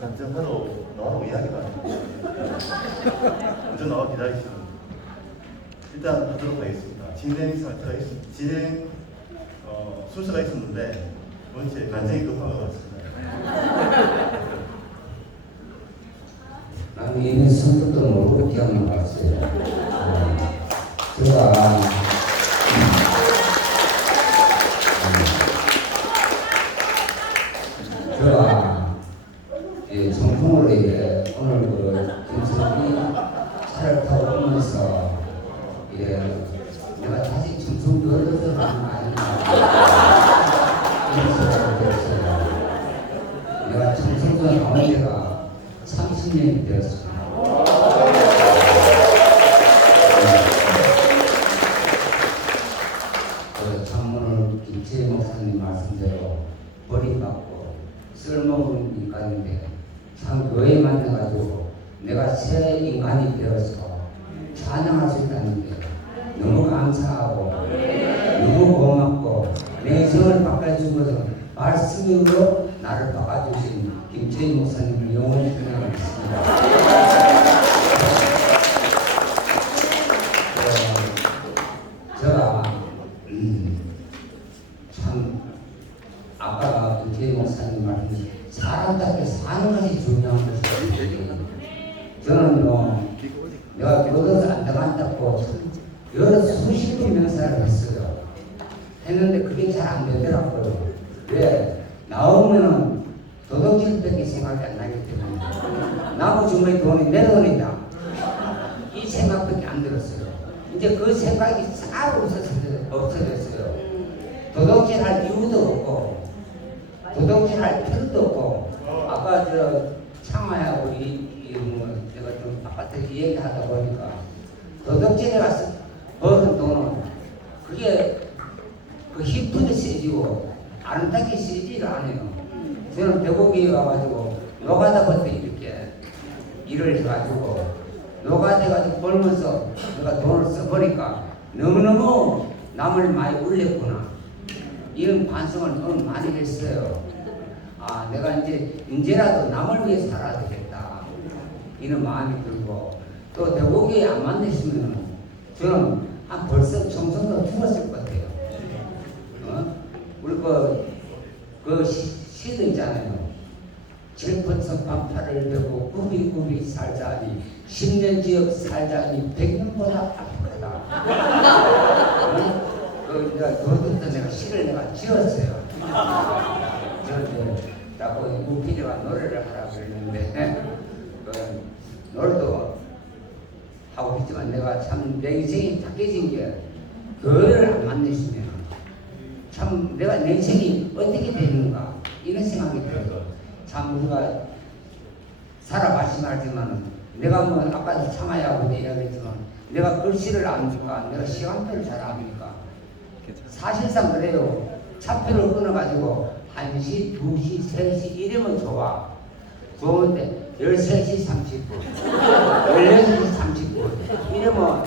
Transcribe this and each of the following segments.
간증하러 나오고 이야기도 아니고 먼저 나와 기다리시는 일단 하도록 하겠습니다. 진행 순서가 있었는데 원체 간증이 급한 것 같습니다. 나는 이미 성격도 모르고 기억만 봤어요. 제가 제가 정통으로 오늘 김석기 차를 타고 오면서 내가 다시 정통 열어서 가는 거 아닌가 이런 생각이 들었어요. 내가 정통도 나온 지가 30년이 되었습니다. 오늘 김채희 목사님 말씀대로 버림받고 쓸모없는 인간인데 참 교회에 만나가지고 내가 새 인간이 되어서 찬양할 수 있다는 게 너무 감사하고 너무 고맙고 내 생을 바꿔준 것은 말씀으로 나를 바꿔주신 김채희 목사님을 영원히 기억하겠습니다. 제가 참 아까 김태희 목사님 말씀 사람답게 사는 것이 중요한 것이에요. 저는 내가 교도소 안 들어간다고 여러 수십 번 명사를 했어요. 했는데 그게 잘 안 되더라고요. 왜? 나오면은 도덕질밖에 생각이 안 나기 때문에 나무 주머니 돈이 내 돈이다 이 생각밖에 안 들었어요. 이제 그 생각이 싹 없어졌어요. 도덕질할 이유도 없고 도덕질할 필요도 없고 아까 저 창화하고 내가 좀 아파트 얘기하다 보니까 도덕질에 가서 버는 돈은 그게 그 힘도 세지고 아름답게 세지를 않아요. 저는 배고기에 와가지고 노가다부터 이렇게 일을 해가지고 노가다가지고 벌면서 내가 돈을 써보니까 너무너무 남을 많이 울렸구나 이런 반성을 너무 많이 했어요. 아 내가 이제라도 남을 위해 살아야 되겠다 이런 마음이 들고 또 대고기에 안 만드시면 저는 벌써 정성도 죽었을 것 같아요. 우리 그 시도 있잖아요. 질펀성 반팔을 베고 꾸비꾸비 살자니 10년 지역 살자니 100년보다 아프다. 그것부터 내가 시를 내가 지었어요. 저한테 자꾸 무필요가 노래를 하라고 그랬는데 노래도 하고 있지만 내가 참 내 인생이 바뀌어진 게 교회를 안 만나시면 참 내가 내 인생이 어떻게 되는가 이런 생각이 들어요. 참 우리가 살아가시면 알지만 내가 뭐 아까도 참아야하고 이야기했지만 내가 글씨를 안 주니까 내가 시간표를 잘 안 하니까 사실상 그래요. 차표를 끊어가지고 1시, 2시, 3시 이러면 좋아. 좋은데 13시 30분, 14시 30분 이러면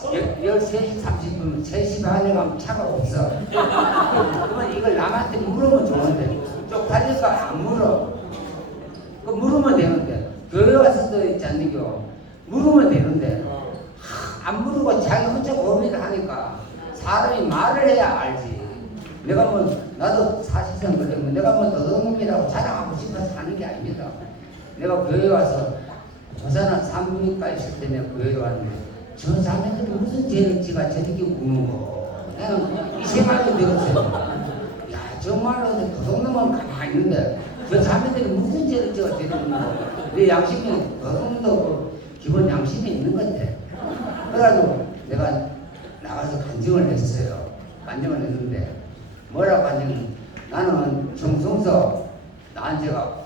13시 30분 3시 반에 가면 차가 없어. 그러면 이걸 남한테 물으면 좋은데 쪽팔릴까 안 물어. 그 물으면 되는데 교회 와서도 있지 않느냐 물으면 되는데 안 물으고 자기 혼자 고민을 하니까 사람이 말을 해야 알지. 내가 뭐 나도 사실상 그러면 내가 뭐 도덕놈이라고 자랑하고 싶어서 하는 게 아닙니다. 내가 교회 와서 부산한 산부인과 있을 때 내가 교회에 왔는데 저 자매들이 무슨 죄를 지가 저렇게 우는 거 나는 이 생각이 들었어요. 야 정말로 도덕놈은 가만히 있는데 저 자매들이 무슨 죄를 지가 저렇게 우는 거 내 양심이 도덕놈도 기본 양심이 있는 것 같아. 그래가지고 내가 나가서 간증을 했어요. 간증을 했는데 뭐라고 하냐면 나는 정성서 나한테가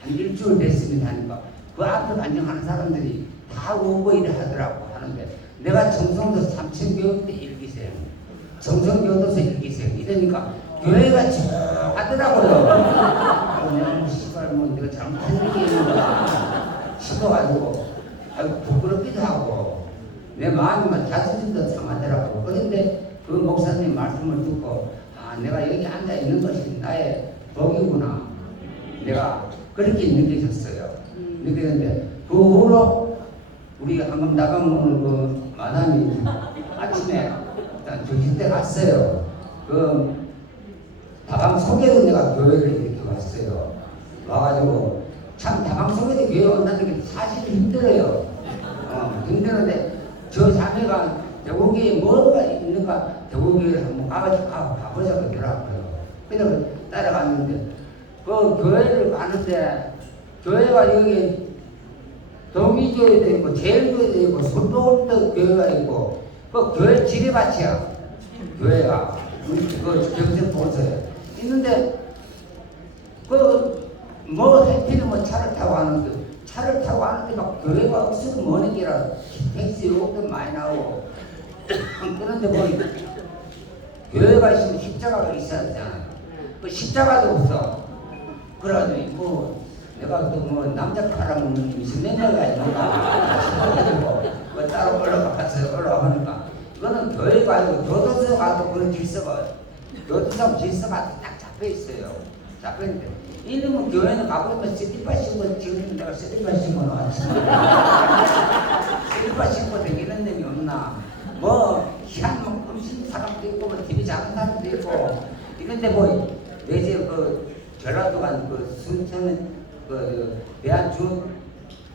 한 일주일 됐습니다 하니까 그 앞에 간증하는 사람들이 다 오고 이래 하더라고 하는데 내가 정성서 3,000교육 때 일기생 정성교도소 일기생 이러니까 교회가 쭉 하더라고요. 내가 시발 뭐 내가 잘못한 일이 있는 거야 싶어가지고 아이고 부끄럽기도 하고 내 마음이 막 자존심도 상하더라고. 그런데 그 목사님 말씀을 듣고 아 내가 여기 앉아 있는 것이 나의 복이구나 내가 그렇게 느껴졌어요. 느꼈는데 그 후로 우리 한번 나가면 그 마담이 아침에 조실 때 갔어요. 그 다방 소개도 내가 교회를 이렇게 왔어요. 와가지고 참 다방 소개도 교회 온다는 게 사실 힘들어요. 힘드는데 저 자매가 대구교에 뭐가 있는가 대구교를 한번 가보자 그러더라고요. 그래서 따라갔는데 그 교회를 가는데 교회가 여기 동의교회도 있고 제일교회도 있고 순복음도 교회가 있고 그 교회 지뢰밭이야 교회가 그 경전보고서에 있는데 그 뭐 해피는 뭐 차를 타고 하는데 막 교회가 없어도 뭐는 게라 택시 욕도 많이 나오고 그런데 뭐 교회가 있으면 십자가가 있어야 되잖아. 그 십자가도 없어. 그래가지고 뭐 내가 또 뭐 남자 팔아먹는 미신맨녀가 있는가 싶어가지고 뭐 따로 올라가니까 이거는 교회가 아니고 교도소 가도 그런 질서가 교도소 질서가 딱 잡혀 있어요. 잡혀 있는데 이놈은 교회는 가보면 슬리퍼 신고 지금 내가 슬리퍼 신고 나왔지. 슬리퍼 신고 다니는 놈이 없나? 뭐 희한한 음식 사람도 있고 뭐 TV 작은 사람도 있고 이런데 뭐 내지 그 전라도 간 그 순천 그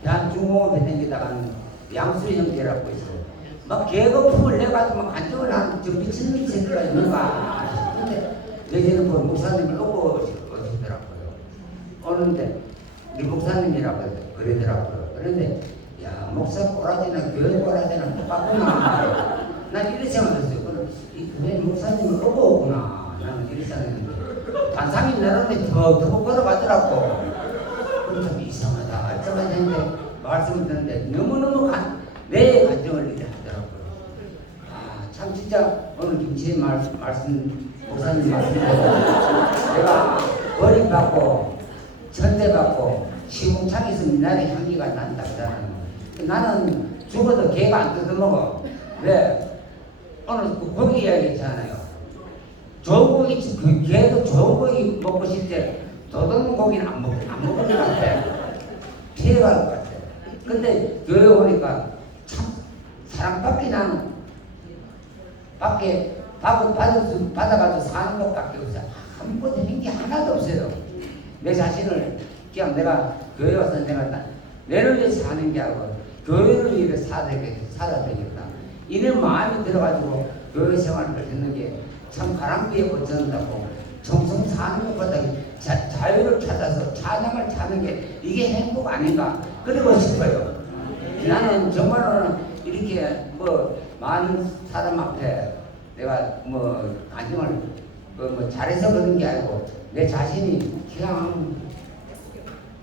대한중공업에 다니다가는 양수리 형제라고 있어. 막 계급품을 내가지고 막 안정을 하는 저 미친 새끼가 있는가 싶은데 내지는 뭐 목사님을 놓고 오시더라고요. 오는데 우리 목사님이라고 그러더라고요. 그런데 야 목사 꼬라지나 교회 꼬라지나 똑같구나. 난 이렇게 생각했어요. 이 교회 목사님을 놓고 오구나. 나는 이렇게 생각했는데 단상이 내렸는데 더 걸어가더라고. 좀 이상하다. 어쩌면 했는데 말씀을 듣는데 너무너무 내 감정을 이렇게 하더라고요. 아, 참 진짜 오늘 김치 말씀 목사님 말씀대로 내가 버림받고 천대받고 시궁창에서 미나리 향기가 난다 그러잖아요. 나는 죽어도 개가 안 뜯어먹어. 왜? 오늘 그 고기 이야기했잖아요. 좋은 고기, 그 개도 좋은 고기 먹고 싶대. 도둑 고기는 안 먹는 것 같아. 피해갈 것 같아. 근데 교회 오니까 참 사랑밖에 나는 밖에 밥을 받아가지고 사는 것밖에 없어요. 아무것도 되는 게 하나도 없어요. 내 자신을 그냥 내가 교회 와서 내가 내를 위해서 사는 게 아니고 교회를 위해서 살아야 되겠다. 이런 마음이 들어가지고 교회 생활을 했는 게 참 바람비에 버텨낸다고 정성 사는 것보다 자유를 찾아서 찬양을 찾는 게 이게 행복 아닌가 그러고 싶어요. 나는 정말로 이렇게 뭐 많은 사람 앞에 내가 뭐 간증을 뭐 잘해서 그런 게 아니고 내 자신이 그냥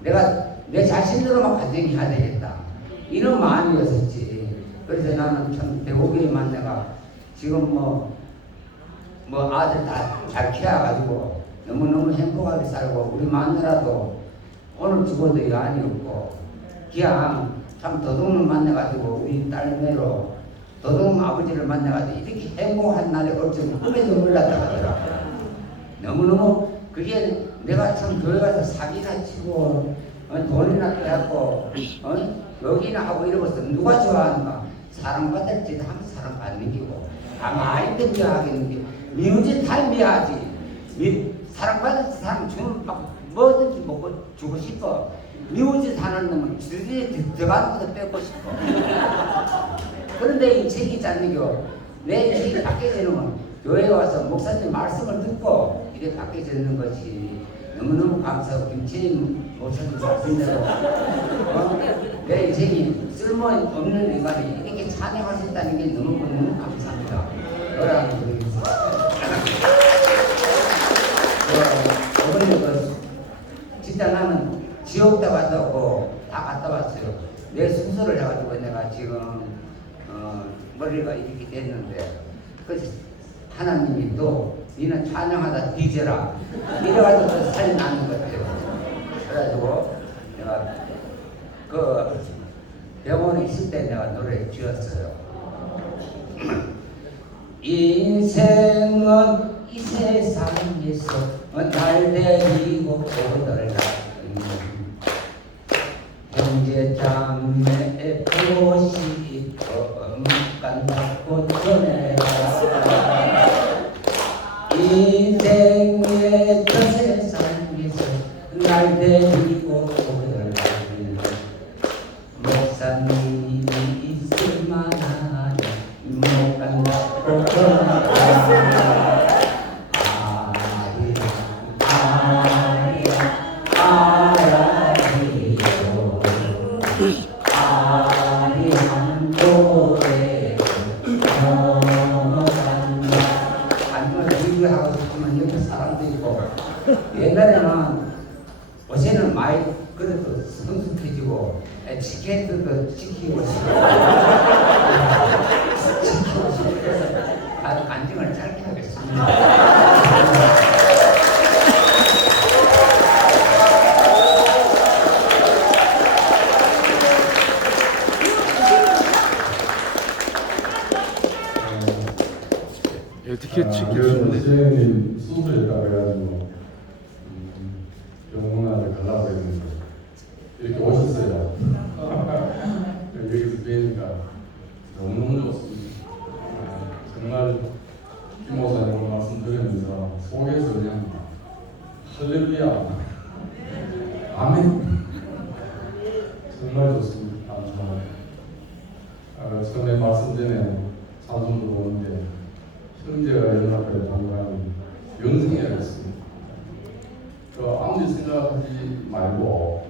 내가 내 자신으로만 간증해야 되겠다 이런 마음이었었지. 그래서 나는 참 대복이만 내가 지금 뭐 아들 다 잘 키워가지고 너무너무 행복하게 살고 우리 마누라도 오늘 죽어도 여한이 없고 그냥 참 도둑을 만나가지고 우리 딸매로 도둑 아버지를 만나가지고 이렇게 행복한 날이 올 줄은 꿈에도 몰랐다 하더라고요. 너무너무 그게 내가 참 교회 가서 사기나 치고 돈이나 빼앗고 여기나 하고 이러고서 누가 좋아하는가. 사랑받을 짓 하면 사랑받는 기고 가만히 있는 게 하겠는데 미우짓 다 미워하지. 사랑받을 사람 주면 막 뭐든지 먹고 주고 싶어. 미우짓 하는 놈은 주위에 들어가는 것도 뺏고 싶어. 그런데 이 책이 짰는겨. 내 책이 바뀌어지는 건 교회에 와서 목사님 말씀을 듣고 이렇게 바뀌어지는 것이 너무너무 감사하고 김치인 목사님 말씀대로 내 인생이 쓸모없는 인간이 이렇게 찬양할 수 있다는 게 너무 감사합니다. 그러라는 분입니다. 진짜 나는 지옥도 갔다 오고 다 갔다 왔어요. 내 순서를 해가지고 내가 지금 머리가 이렇게 됐는데 그 하나님이 또 니는 찬양하다 뒤져라 이래가지고 또 살이 나는 것 같아요. 그래가지고 내가 그 병원에 있을 때 내가 노래 지었어요. 인생은 이 세상에서 날 데리고 오더라. 형제 자매 보시 간다고 전해라. 인생의 저 세상에서 날 데리고 오더라. 목사님이 있을 만한 못 간다고 전해라. 아리랑 옛날에는 요새는 많이 그래도 성숙해지고 에티켓도 지키고 싶고 그래서 안정을 짧게 하겠습니다. 에티켓 지키기 선생님 수술했다고 해가지고 병원에 가려고 했는데 이렇게 오셨어요. 여기서 뵈니까 너무너무 좋습니다. 정말 김 목사님 말씀 들으면서 속에서 그냥 할렐루야 아멘 정말 좋습니다. 처음에 말씀 전에 사전도 보는데 형제가 연락을 방문하는 영생이라고 했습니다. 아무리 생각하지 말고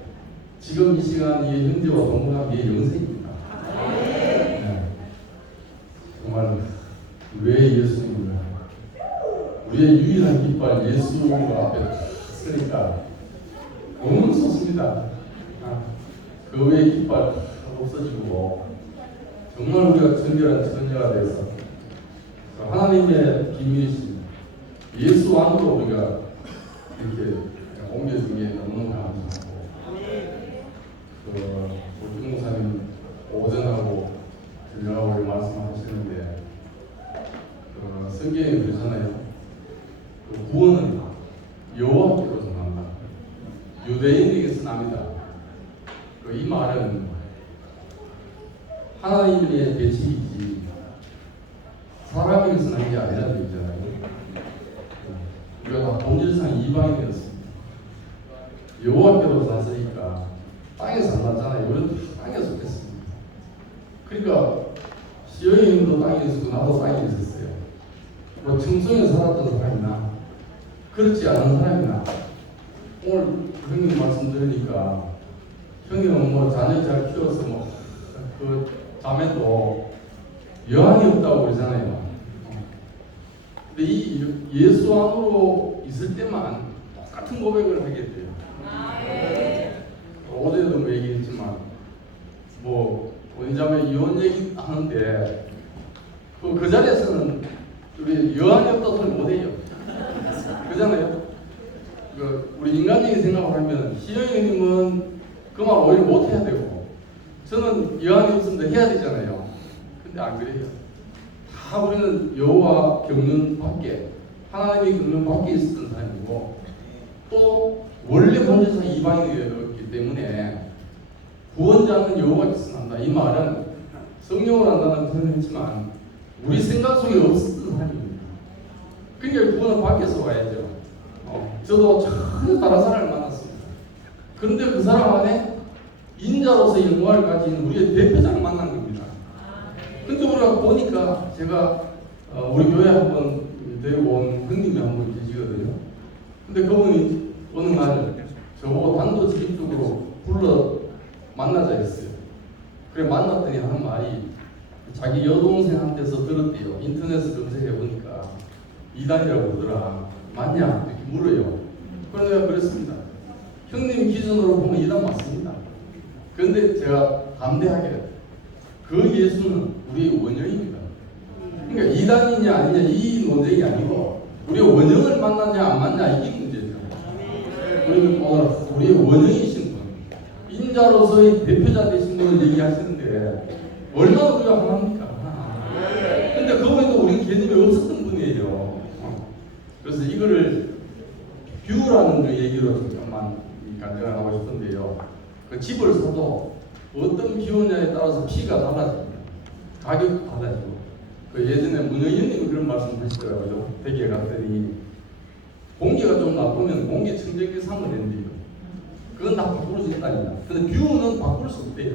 지금 이 시간 이 형제와 동행하는 게 영생입니다. 네. 정말 왜 예수님을 우리의 유일한 깃발 예수 앞에 쓰니까 너무 좋습니다. 그 외의 깃발 없어지고 정말 우리가 정결한 처녀가 돼서 하나님의 비밀이신 예수 안으로 우리가 이렇게 옮겨진 게 너무 감사하고 우리 목사님 오전하고 저녁하고 말씀하시는데 성경에 그러잖아요. 구원은 여호와께로서 난다. 유대인에게서 납니다. 이 말은 하나님의 배치이지 사람에게서 난 게 아니라는 얘기잖아요. 우리가 다 본질상 이방인이었습니다. 여호와께로서 났으니까 땅에서 안 났잖아요. 우리는 땅에 속했습니다. 그러니까 시어인도 땅에 있었고 나도 땅에 있었어요. 뭐 청송에 살았던 사람이나 그렇지 않은 사람이나 오늘 형님 말씀 들으니까 형님은 뭐 자녀 잘 키워서 뭐 그 자매도 여한이 없다고 그러잖아요. 근데 이 예수 안으로 있을 때만 똑같은 고백을 하게 돼요. 어제도 뭐 얘기했지만 뭐 원자매 이혼 얘기 하는데 그 자리에서는 우리 여한이 없다 소리 못해요. 그잖아요. 우리 인간적인 생각을 하면 시영이님은 그 말 오히려 못해야 되고 저는 여한이 없으면 해야 되잖아요. 근데 안 그래요. 다 우리는 여호와 경륜 밖에 하나님의 경륜 밖에 있었던 사람이고 또 원래 본질상 이방인이었기 때문에 구원자는 여호와께서 난다. 이 말은 성령을 안다는 표현을 했지만 우리 생각 속에 없었던 사람입니다. 그러니까 구원은 밖에서 와야죠. 저도 전혀 다른 사람을 만났습니다. 그런데 그 사람 안에 인자로서 영광을 가진 우리의 대표자를 만난 겁니다. 근데 우리가 보니까 제가 우리 교회 한번 데리고 온 형님이 한 분 계시거든요. 근데 그분이 어느 날 저보고 단도직입적으로 불러 만나자 했어요. 그래 만났더니 하는 말이 자기 여동생한테서 들었대요. 인터넷에 검색해 보니까 이단이라고 그러더라. 맞냐? 이렇게 물어요. 그래서 내가 그랬습니다. 형님 기준으로 보면 이단 맞습니다. 그런데 제가 담대하게 그 예수는 우리의 원형입니다. 그러니까 이단이냐 아니냐 이 논쟁이 아니고 우리의 원형을 만났냐 안 만났냐 이게 문제죠. 우리는 오늘 우리의 원형이신 분, 인자로서의 대표자 되신 분을 얘기하시는데 얼마나 우리가 하나입니까? 근데 그분도 우리 개념이 없었던 분이에요. 그래서 이거를 뷰라는 그 얘기로 잠깐만 간증을 하고 싶은데요. 그 집을 사도 어떤 기온냐에 따라서 피가 달라집니다. 가격도 달라지고. 그 예전에 문영현님이 그런 말씀 하시더라고요. 댁에 갔더니 공기가 좀 나쁘면 공기 청정기 사면 된대요. 그건 다 바꿀 수 있다니까. 근데 뷰는 바꿀 수 없대요.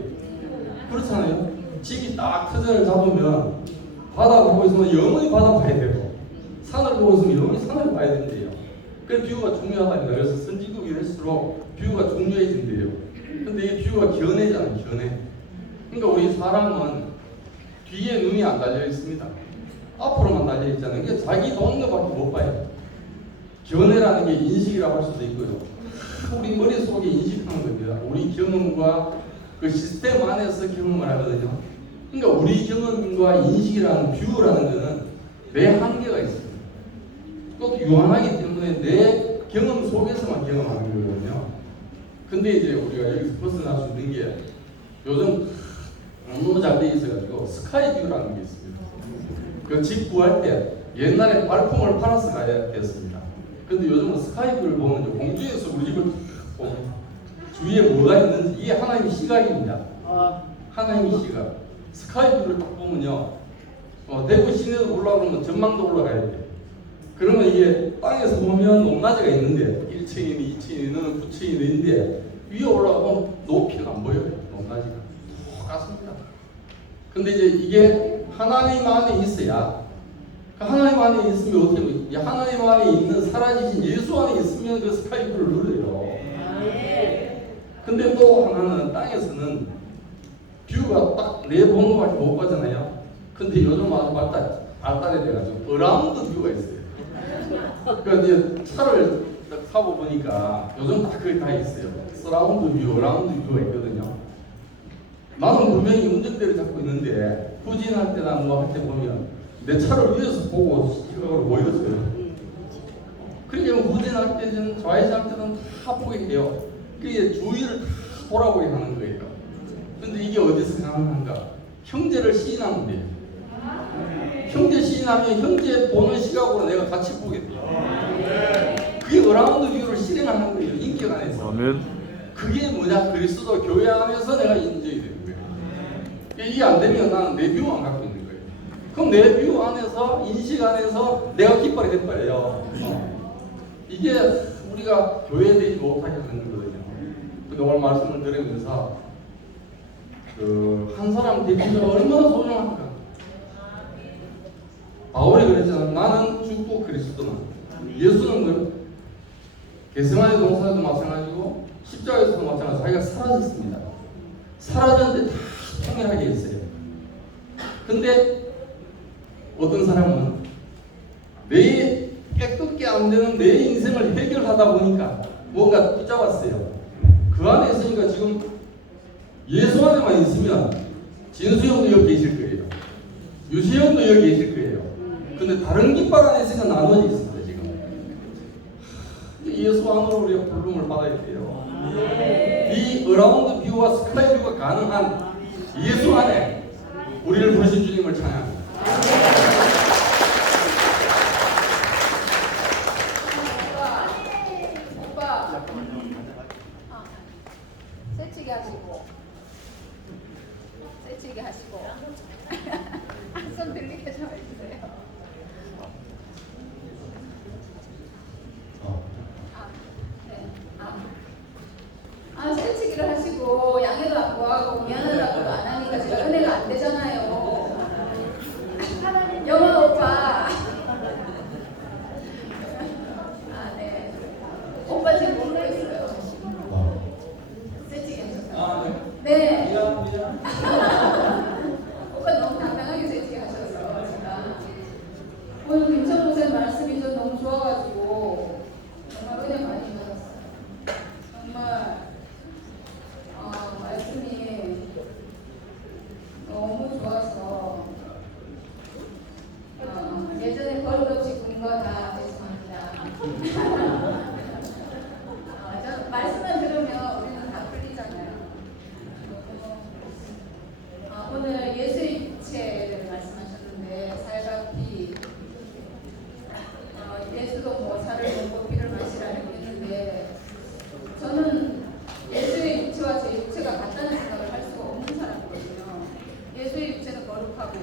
그렇잖아요. 집이 딱 터전을 잡으면 바다 보고 있으면 영원히 바다 봐야 되고 산을 보고 있으면 영원히 산을 봐야 된대요. 그래서 뷰가 중요하다니까. 그래서 선진국이 할수록 뷰가 중요해진대요. 근데 이 뷰가 견해잖아요, 견해. 그러니까 우리 사람은 뒤에 눈이 안 달려 있습니다. 앞으로만 달려 있잖아요. 그러니까 자기 동네밖에 못 봐요. 견해라는 게 인식이라고 할 수도 있고요. 우리 머릿속에 인식하는 겁니다. 우리 경험과 그 시스템 안에서 경험을 하거든요. 그러니까 우리 경험과 인식이라는 뷰라는 것은 내 한계가 있습니다. 또 유한하기 때문에 내 경험 속에서만 경험하는 거거든요. 근데 이제 우리가 여기서 벗어날 수 있는 게 요즘 너무 잘 돼 있어가지고 스카이뷰라는 게 있습니다. 그 집 구할 때 옛날에 발품을 팔아서 가야 됐습니다. 근데 요즘은 스카이뷰를 보면 공중에서 우리 집을 보면 주위에 뭐가 있는지 이게 하나님의 시각입니다. 하나님의 시각. 스카이뷰를 딱 보면요, 대구 시내도 올라오면 전망도 올라가야 돼요. 그러면 이게 땅에서 보면 높낮이가 있는데 1층이니 2층이니 9층이니 있는데 위에 올라가면 높이가 안 보여요. 높낮이가 똑같습니다. 근데 이제 이게 하나님 안에 있어야, 하나님 안에 있으면 어떻게 보면 하나님 안에 있는 사라지신 예수 안에 있으면 그 스카이프를 눌러요. 근데 또 하나는 땅에서는 뷰가 딱 내 보는 것밖에 못 가잖아요. 근데 요즘 아주 발달이 돼가지고 어라운드 뷰가 있어요. 그러니까 이제 차를 딱 타고 보니까 요즘 다 그게 다 있어요. 서라운드 뷰, 어라운드 뷰가 있거든요. 나는 분명히 운전대를 잡고 있는데 후진할 때나 뭐 할 때 보면 내 차를 위에서 보고 시각으로 보여줘요. 그러니까 후진할 때든 좌회전할 때는 다 보게 돼요. 그게 주위를 다 돌아보게 하는 거예요. 근데 이게 어디서 가능한가? 형제를 시인하면 돼요. 형제 시인하면 형제 보는 시각으로 내가 같이 보게 돼요. 그게 어라운드 뷰를 실행하는 거예요. 인격 안에서. 아멘. 그게 뭐냐? 그리스도 교회 안에서 내가 인정이 되는 거예요. 이게 안 되면 나는 내 뷰만 갖고 있는 거예요. 그럼 내 뷰 안에서, 인식 안에서 내가 깃발이 돼버려요. 이게 우리가 교회되지 못하게 하는 거거든요. 근데 오늘 말씀을 드리면서 한 사람 대표가 얼마나 소중한가. 바울이 그랬잖아. 나는 죽고 그리스도는. 예수는 그 겟세마네 동산에도 마찬가지고 십자가에서도 마찬가지고 자기가 사라졌습니다. 사라졌는데 다 통일하게 했어요. 근데 어떤 사람은 내 깨끗게 안 되는 내 인생을 해결하다 보니까 뭔가 붙잡았어요. 그 안에 있으니까 지금 예수 안에만 있으면 진수형도 여기 계실 거예요. 유시형도 여기 계실 거예요. 근데 다른 깃발 안에 있으니까 나눠져 있습니다. 지금 예수 안으로 우리가 부름을 받아야 돼요. 이 어라운드 뷰와 스카이 뷰가 가능한 예수 안에 우리를 부르신 주님을 찬양합니다. 오빠, 새치기 하시고, 손 들리게 좀 해주세요. 새치기를 하시고 양해도 안 구하고 미안하다고도 안 하니까 제가 은혜가 안 되잖아요. 영원 오빠. 네. 오빠 지금 모르고 있어요. 새치기 하셨어요. 네. 오빠 너무 당당하게 새치기 하셨어요. 제가 오늘 김천 목사님 말씀이 전 너무 좋아가지고 정말 은혜 많이 받았어요. 정말 말씀이 너무 좋아서 예전에 버릇없이 군 거 다 죄송합니다. 말씀만 들으면 우리는 다 풀리잖아요. 오늘 예수의 육체를 말씀하셨는데 살과 피, 예수도 뭐 살을 먹고 피를 마시라고 했는데 저는 예수의 육체와 제 육체가 같다는 생각을 할 수가 없는 사람이거든요. 예수의 육체는 거룩하고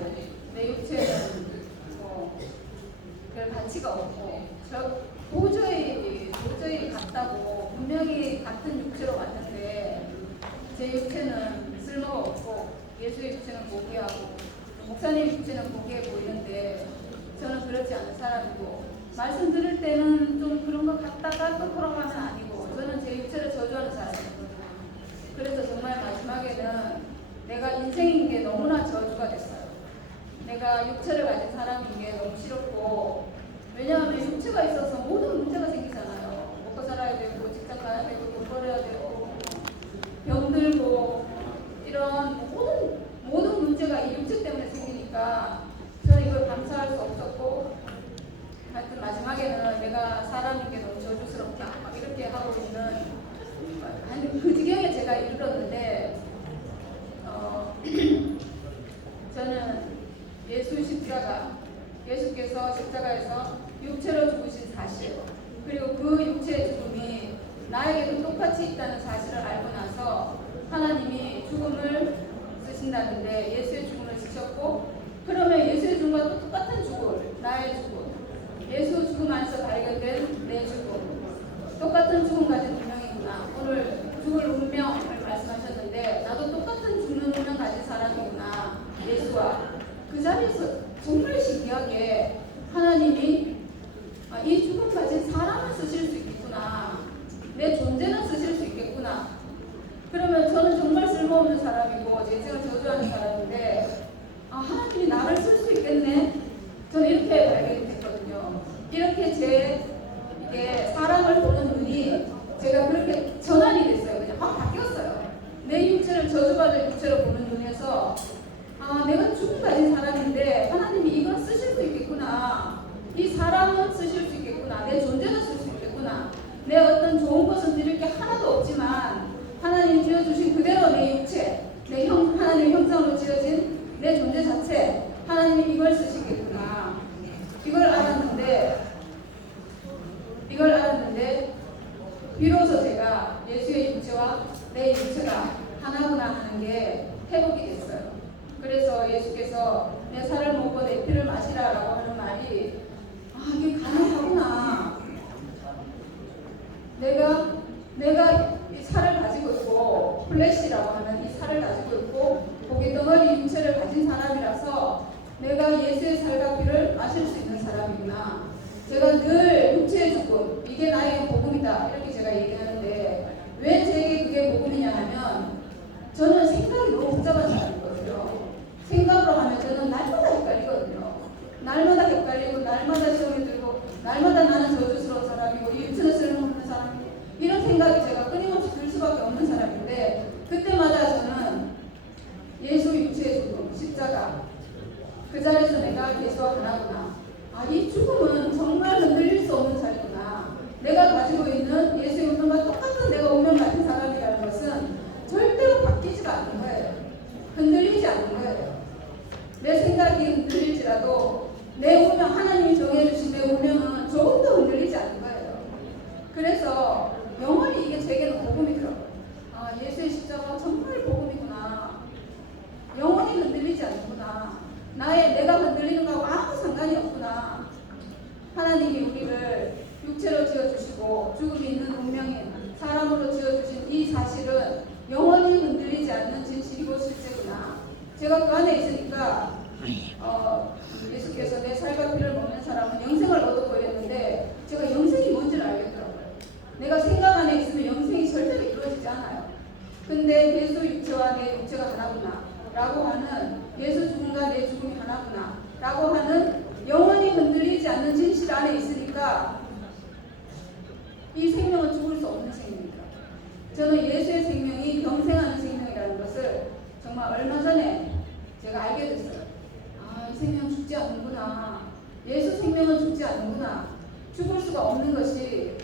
내 육체는 뭐 별 가치가 없고 도저히 같다고 분명히 같은 육체로 왔는데 제 육체는 쓸모가 없고 예수의 육체는 고귀하고 목사님 육체는 고귀해 보이는데 저는 그렇지 않은 사람이고 말씀 들을 때는 좀 그런 것 같다가 또 돌아가면 아니고 저는 제 육체를 저주하는 사람이거든요. 그래서 정말 마지막에는 내가 인생인 게 너무나 저주가 됐어요. 내가 육체를 가진 사람인 게 너무 싫었고 왜냐하면 육체가 있어서 모든 문제가 나에게도 똑같이 있다는 사실을 알고 나서 하나님이 죽음을 쓰신다는데 예수의 죽음을 쓰셨고, 그러면 예수의 죽음과 똑같은 죽음, 나의 죽음, 예수 죽음 안에서 발견된 내 죽음, 똑같은 죽음 가진 운명이구나. 오늘 죽을 운명을 말씀하셨는데 나도 똑같은 죽는 운명 가진 사람이구나. 예수와 그 자리에서 정말 신기하게 하나님이 이 죽음 가진 사람을 쓰실 수 있겠구나. 내 존재는 쓰실 수 있겠구나. 그러면 저는 정말 쓸모없는 사람이고 제 인생을 저주하는 사람인데 하나님이 나를 쓸 수 있겠네. 저는 이렇게 발견이 됐거든요. 이렇게 이게 사람을 보는 눈이 제가 그렇게 전환이 됐어요. 그냥 확 바뀌었어요. 내 육체를 저주받을 육체로 보는 눈에서 내가 죽음 가진 사람인데 하나님이 이걸 쓰실 수 있겠구나. 이 사람은 쓰실 수 있겠구나. 내 존재는 쓸 수 있겠구나. 내 어떤 좋은 것은 드릴 게 하나도 없지만 하나님 지어주신 그대로 내 육체, 하나님의 형상으로 지어진 내 존재 자체, 하나님이 이걸 쓰시겠구나. 이걸 알았는데 비로소 제가 예수의 육체와 내 육체가 하나구나 하는 게 회복이 됐어요. 그래서 예수께서 내 살을 먹고 내 피를 마시라라고 하는 말이 이게 가능하구나. 내가 이 살을 가지고 있고 플래시라고 하는 이 살을 가지고 있고 고기 덩어리 육체를 가진 사람이라서 내가 예수의 살과 피를 마실 수 있는 사람이구나. 제가 늘 육체의 죽음, 이게 나에게 복음이다 이렇게 제가 얘기하는데 왜 제게 그게 복음이냐 하면 저는 생각이 너무 복잡한 사람이거든요. 생각으로 하면 저는 날마다 헷갈리거든요. 날마다 헷갈리고 날마다 시험이 들고 날마다 나는 저주스러운 사람이고 이 육체는 쓸모없는 사람이고 이런 생각이 제가 끊임없이 들 수밖에 없는 사람인데 그때마다 저는 예수 육체의 죽음, 십자가 그 자리에서 내가 예수와 하나구나. 이 죽음은 정말 흔들릴 수 없는 자리구나. 내가 가지고 있는 예수의 운명과 똑같은 내가 운명 같은 사람이라는 것은 절대로 바뀌지가 않는 거예요. 흔들리지 않는 거예요. 내 생각이 흔들릴지라도 내 운명, 하나님이 정해주신 내 운명은 조금도 흔들리지 않는 거예요. 그래서 영원히 이게 제게는 복음이더라고요. 예수의 십자가 정말 복음이구나. 영원히 흔들리지 않는구나. 내가 흔들리는 거하고 아무 상관이 없구나. 하나님이 우리를 육체로 지어주시고 죽음이 있는 운명인 사람으로 지어주신 이 사실은 영원히 흔들리지 않는 진실이고 실제구나. 제가 그 안에 있으니까 예수께서 내 살과 피를 먹는 사람은 영생을 얻었고 이랬는데 제가 영생이 뭔지를 알겠더라고요. 내가 생각 안에 있으면 영생이 절대로 이루어지지 않아요. 근데 예수 육체와 내 육체가 하나구나 라고 하는 예수 죽음과 내 죽음이 하나구나 라고 하는 영원히 흔들리지 않는 진실 안에 있으니까 이 생명은 죽을 수 없는 생명입니다. 저는 예수의 생명이 영생하는 생명이라는 것을 정말 얼마 전에 제가 알게 됐어요. 이 생명 죽지 않는구나. 예수 생명은 죽지 않는구나. 죽을 수가 없는 것이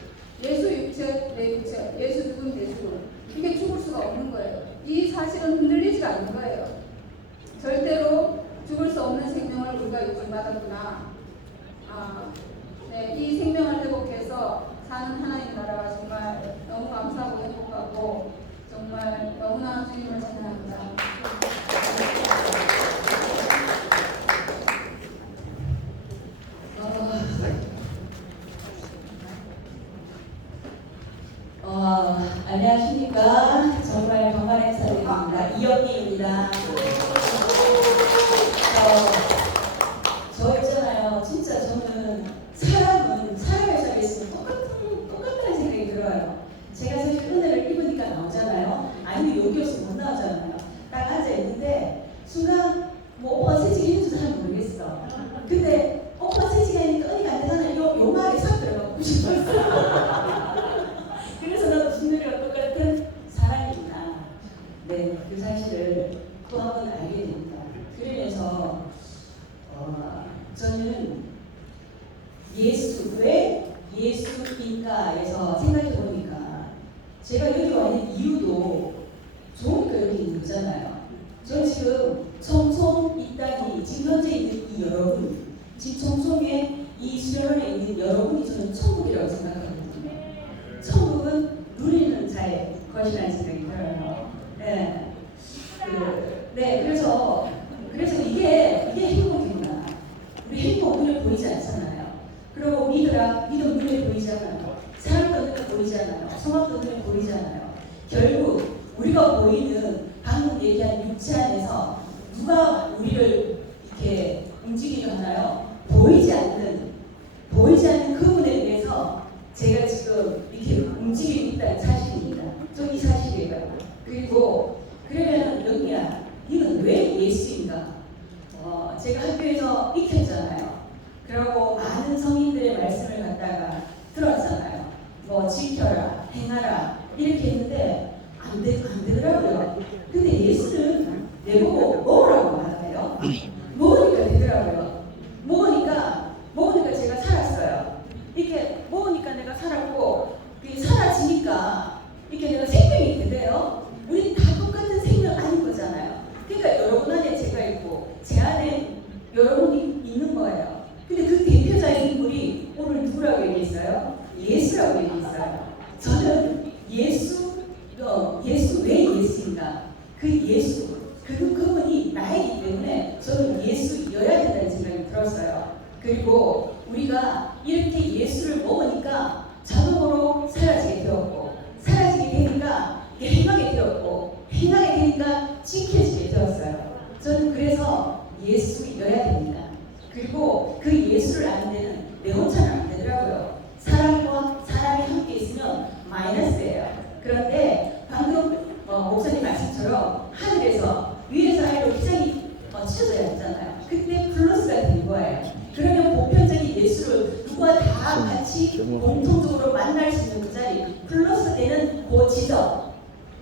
예수 육체, 내 육체, 예수 죽음, 내 죽음. 이게 죽을 수가 없는 거예요. 이 사실은 흔들리지가 않는 거예요. 절대로 죽을 수 없는 생명을 우리가 요즘 받았구나. 이 생명을 회복해서 사는 하나님 나라가 정말 너무 감사하고 행복하고 정말 너무나 주님을 찬양합니다. 안녕하십니까. 정말 건강한 인사드립니다. 이영희입니다. 저 있잖아요. 진짜 저는 사람의 자리에 있으면 똑같다는 생각이 들어요. 제가 사실 은혜를 입으니까 나오잖아요. 아니면 여기 없으면 못 나오잖아요. 딱 앉아있는데 순간 오빠 새치기 해준다 하면 모르겠어. 근데 오빠 새치기 하니까 은혜가 안 되잖아. 요 말에 싹 들어가고 싶었어. 그래서 나도 준들이랑 똑같은 사람입니다. 네, 그 사실을 또 한 번 알게 됩니다. 그러면서 저는 왜 예수인가에서 생각해 보니까 제가 여기 와 있는 이유도 좋으니까 여기 있는 거잖아요. 저는 지금 청송 이 땅이 지금 현재 있는 이 여러분, 지금 청송에 이 수련원에 있는 여러분이 저는 천국이라고 생각하거든요. 천국은 것이라는 생각이 들어요. 네. 그래서 이게 행복입니다. 우리 행복 눈에 보이지 않잖아요. 그리고 믿음 눈에 보이지 않아요. 사랑도 눈에 보이지 않아요. 성악도 눈에 보이지 않아요. 결국 우리가 보이는 방금 얘기한 육체 안에서 누가 우리를 이렇게 움직이게 하나요? 보이지 않는 그분에 의해서 제가 지금 이렇게 움직이고 있다는 사실입니다. 저 이 사실이에요. 그리고 그러면 영미야, 이건 왜 예수인가? 제가 학교에서 익혔잖아요. 그리고 많은 성인들의 말씀을 갖다가 들었잖아요. 뭐 지켜라, 행하라 이렇게 했는데 안 되더라고요. 근데 예수는 내보고 먹으라고 하네요. 먹으니까 되더라고요. 먹으니까 제가 살았어요. 이렇게 먹으니까 내가 살았고, 사라지니까 이렇게 내가 생명이 되대요. 우리 다 똑같은 생명 아닌 거잖아요. 그러니까 여러분 안에 제가 있고 제 안에 여러분이 있는 거예요. 근데 그 대표자의 인물이 오늘 누구라고 얘기했어요? 예수라고 얘기했어요. 저는 예수 왜 예수인가? 그 예수, 그분이 나이기 때문에 저는 예수여야 된다는 생각이 들었어요. 그리고 우리가 이렇게 예수를 먹으니까 자동으로 사라지게 되었고, 사라지게 되니까 행하게 되었고, 행하게 되니까 지켜지게 되었어요. 저는 그래서 예수여야 됩니다. 그리고 그 예수를 아는 데는 내 혼자는 안 되더라고요. 사람과 사람이 함께 있으면 마이너스예요. 그런데 방금 목사님 말씀처럼 하늘에서 위에서 아래로 기장이 치어져야 했잖아요. 그때 플러스가 되는 거예요. 그러면 보편적인 예수를 누가 다 같이 공통적으로 만날 수 있는 그 자리, 플러스 되는 그 지점,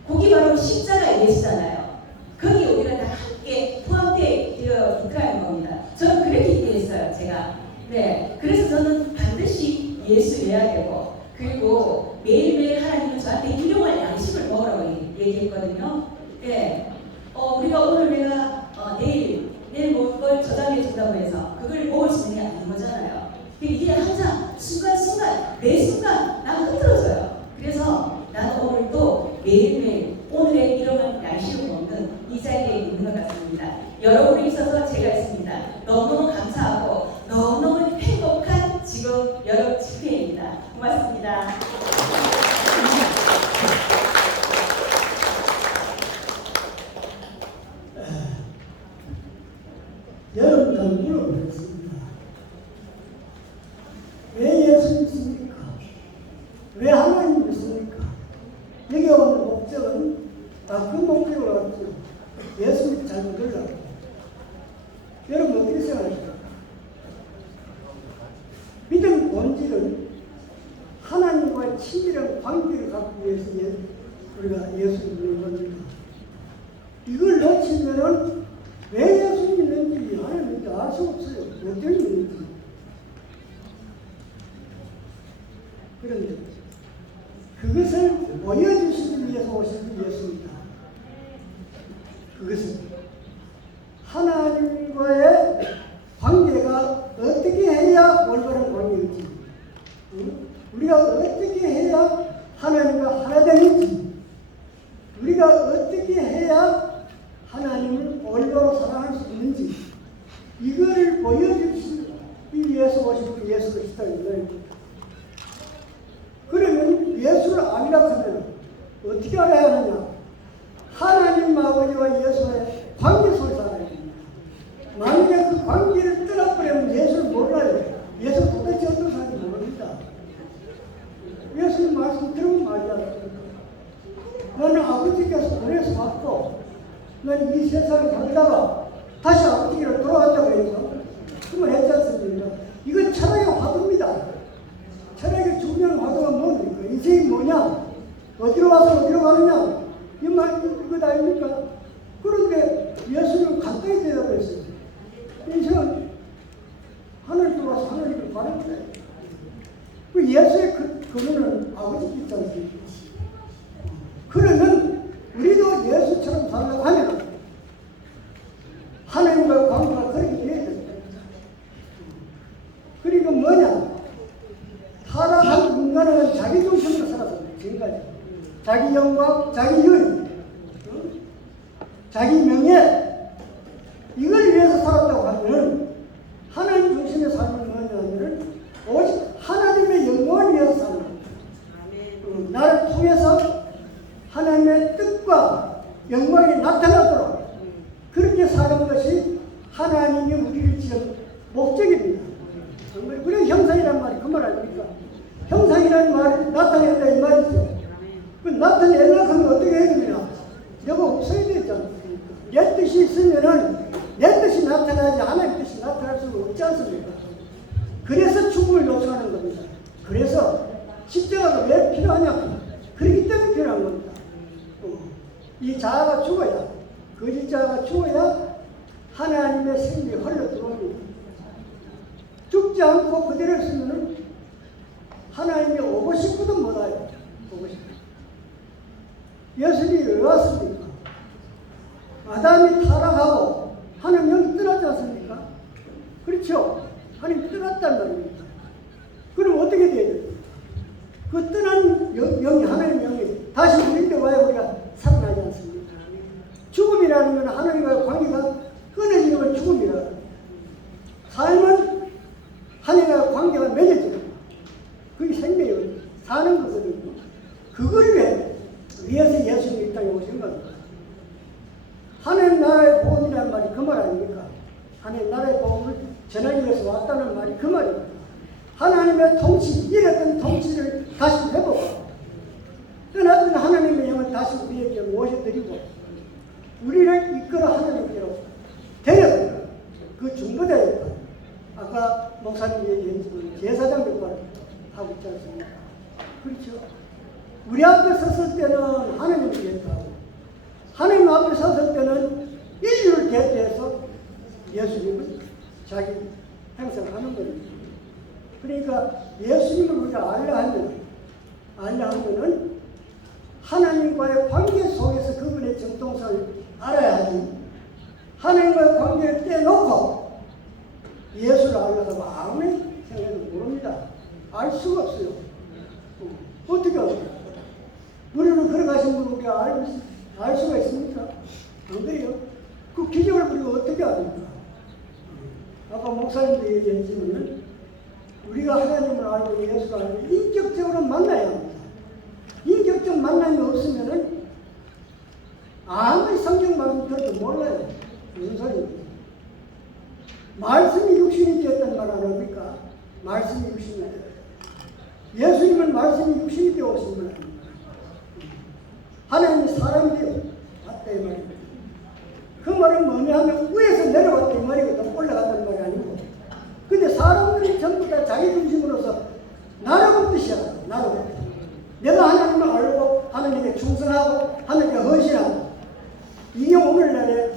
거기 바로 십자가 예수잖아요. 거기 우리가 다 함께 포함되어 있다는 겁니다. 저는 그렇게 이해했어요, 제가. 네, 그래서 저는 반드시 예수여야 되고, 그리고 매일매일 하나님은 저한테 일용할 양식을 먹으라고 얘기했거든요. 네, 우리가 오늘 내가 내일 먹을 걸 저장해 준다고 해서 그걸 먹을 수 있는 게 아닌 거잖아요. 이게 항상 순간순간 매 순간 나는 흐트러져요. 그래서 나는 오늘 또 매일매일 오늘의 일용할 양식을 먹는 이 자리에 있는 것 같습니다. 여러분이 있어서 제가 있습니다. 너무너무 감사하고 너무너무 행복한 지금 여러 집회입니다. 고맙습니다. 여러분들 물어보겠습니다. 왜 예수 믿습니까? 왜 하나님 믿습니까? 여기 온 목적은 그 목적으로 왔죠. 예수 믿고 잘 믿으려고. 여러분 어떻게 생각하십니까? 믿음 본질은 하나님과의 친밀한 관계를 갖기 위해서 우리가 예수 믿는 겁니다. 이걸 놓치면은 왜 예수 믿는지 하나님인지 알 수 없어요. 어떻게 믿는지. 그런데 그것을 보여주시기 위해서 오신 예수입니다. 그것은 하나님과의 관계가 어떻게 해야 올바른 관계인지, 우리가 어떻게 해야 하나님과 하나 되는지, 우리가 어떻게 해야 하나님을 올바로 사랑할 수 있는지, 이거를 보여주시기 위해서 오신 예수 그리스도입니다. 그러면 예수를 아니라 하면 어떻게 알아야 하느냐? 하나님 아버지와 예수의 관계 속에서 알아야 됩니다. 만약에 그 관계를 떠나버리면 예수를 몰라요. 예수 도대체 어떤 사람인지 모릅니다. 예수님 말씀 들으면 말이 안 됩니다. 나는 아버지께서 보내서 왔고, 난 이 세상에 살다가 다시 아버지께로 돌아간다고 해서 그걸 했지 않습니까? 이건 철학의 화두입니다. 철학의 중요한 화두가 뭡니까? 인생이 뭐냐? 어디로 와서 어디로 가느냐? 이거 아닙니까? 그런데 예수는 간단히 대답했어요. 인생은 하늘 들어와서 하늘을 가는 거예요. 그 예수의 근원은 아버지 있지 않습니까? 그러면 우리도 예수처럼 살려고 하면 하나님과 관계가 그렇게 돼야 됩니다. 그리고 뭐냐? 타락한 인간은 자기 중심으로 살았습니다. 지금까지. 자기 영광, 자기 유익, 자기 명예, 이걸 위해서 살았다고 하면은 하나님 중심의 삶은 뭐냐면은 오직 하나님의 영광을 위해서 사는 겁니다. 나를 통해서 하나님의 뜻과 영광이 나타나도록 그렇게 사는 것이 하나님이 우리를 지은 목적입니다. 그래 형상이란 말이 그 말 아닙니까? 형상이라는 말을 나타낸다 이 말이죠. 그 나타내려고 하면 어떻게 해야 됩니까? 내가 없어야 되지 않습니까? 내 뜻이 있으면은 내 뜻이 나타나지 하나님 뜻이 나타날 수가 없지 않습니까? 그래서 죽음을 요청하는 겁니다. 그래서 십자가가 왜 필요하냐? 그렇기 때문에 필요한 겁니다. 이 자아가 죽어야, 거짓 자아가 죽어야 하나님의 생명이 흘러 들어옵니다. 죽지 않고 그대로 있으면 하나님이 오고 싶어도 못 와요. 오고 싶어. 예수님이 왜 왔습니까? 아담이 타락하고 하나님 영이 떠났지 않습니까? 그렇죠? 하나님 떠났단 말입니다. 그럼 어떻게 돼야 됩니까? 그 떠난 영이, 하나님 영이 다시 우리한테 와야 우리가 살아나지 않습니까? 죽음이라는 건 하나님과의 관계가 끊어지는 걸 죽음이라. 삶은 하나님과의 관계가 맺어지는 거. 그게 생명이에요. 사는 거거든요. 그걸 위해서 예수님이 이 땅에 오신 겁니다. 하나님 나라의 복음이라는 말이 그 말 아닙니까? 하나님 나라의 복음을 전하기 위해서 왔다는 말이 그 말입니다. 하나님의 통치, 잃었던 통치를 다시 회복하고 떠났던 하나님의 영을 다시 우리에게 모셔드리고 우리를 이끌어 하나님께로 데려가는 그 중보자 역할. 아까 목사님이 얘기했지만 제사장 역할을 하고 있지 않습니까? 그렇죠. 우리 앞에 섰을 때는 하나님을 대표하고 하나님 앞에 섰을 때는 인류를 대표해서 예수님을 자기 행사하는 겁니다. 그러니까 예수님을 우리가 알려하면은 하나님과의 관계 속에서 그분의 정통성을 알아야 하지. 하나님과의 관계를 떼놓고 예수를 알려고 아무리 생각해도 모릅니다. 알 수가 없어요. 어떻게 알아요? 우리는 걸어가신 분을 우리가 알 수가 있습니까? 안 그래요? 그 기적을 우리가 어떻게 압니까? 아까 목사님도 얘기했지만 우리가 하나님을 알고 예수를 알고 인격적으로 만나야 합니다. 인격적 만남이 없으면은 아무리 성경 말씀 들어도 몰라요. 무슨 소리입니까? 말씀이 육신이 되었단 말 안 합니까? 말씀이 육신이 되었다. 예수님은 말씀이 육신이 되어 오신 분 아닙니까? 하나님이 사람이 되어 왔다 이 말입니다. 그 말은 뭐냐 하면 위에서 내려왔다 이 말이거든. 올라갔다는 말이 아니고. 근데 사람들이 전부 다 자기 중심으로서 나라고 뜻이야. 나라고. 내가 하나님을 알고 하나님께 충성하고 하나님께 헌신하고 이게 오늘날의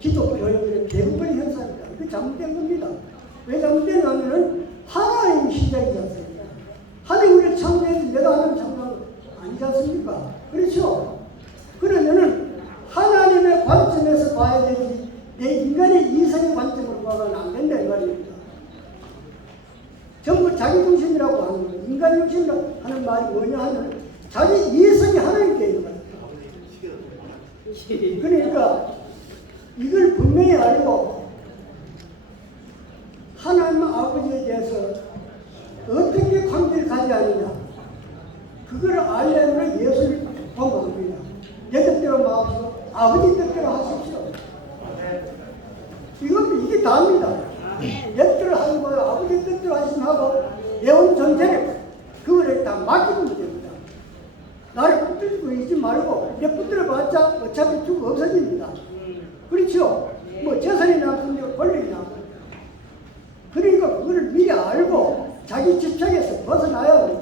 기독교인들의 대부분의 현상입니다. 이게 잘못된 겁니다. 왜 잘못되냐 하면은 하나님이 시작이지 않습니까? 하나님 우리를 창조해서 내가 하나님 창조한 거 아니지 않습니까? 그렇죠? 그러면은 하나님의 관점에서 봐야 되지 내 인간의 이성의 관점으로 봐서는 안 된다 이 말입니다. 전부 자기 중심이라고 하는 거예요. 인간 중심이라고 하는 말이 뭐냐 하면 자기 이성이 하나님께 있는 거예요. 그러니까 이걸 분명히 알고 하나님 아버지에 대해서 어떻게 관계를 가져야하느냐 그걸 알려면 예수를 본받습니다. 내 뜻대로 마옵시고 아버지 뜻대로 하십시오. 이게 다입니다. 내 뜻대로 하는 거예요. 아버지 뜻대로 하시면 하고 내 온 존재를 그거를 다 맡기면 됩니다. 나를 붙들고 있지 말고 내 붙들어봤자 어차피 죽어 없어집니다. 그렇죠? 뭐 재산이 남습니까? 권력이 남습니까? 그러니까 그거를 미리 알고 자기 집착에서 벗어나야 합니다.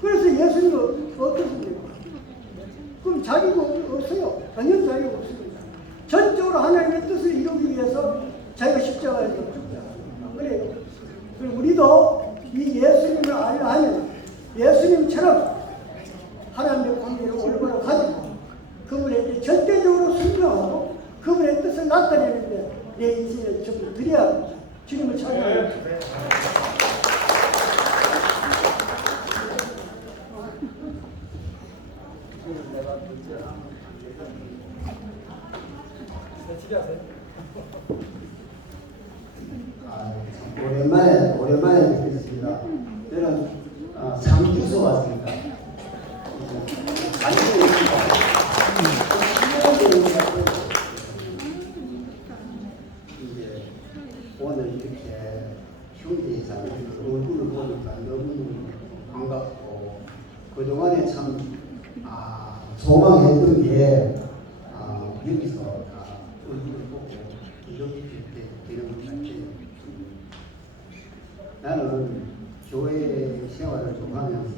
그래서 예수님은 어떻습니까? 그럼 자기가 없어요. 전혀 자기가 없습니다. 전적으로 하나님의 뜻을 이루기 위해서 자기가 십자가에서 죽자. 안 그래요? 그리고 우리도 이 예수님을 알려 하면 예수님처럼 하나님의 관계를 올바로 가지고 그분에게 절대적으로 순종하고 그분의 뜻을 나타내는데 내 인생을 전부 드려야 합니다. 주님을 찬양합니다. 내가 문제 어떻게 하세요? 오랜만에 뵙겠습니다. 저는 상주소 왔습니다. 이제 오늘 이렇게 형제상 얼굴을 보니까 너무 반갑고 그동안에 참 소망했던 게 여기서 다 얼굴을 보고 이렇게 되는 것 같아요. 나는 교회 생활을 좀 하면서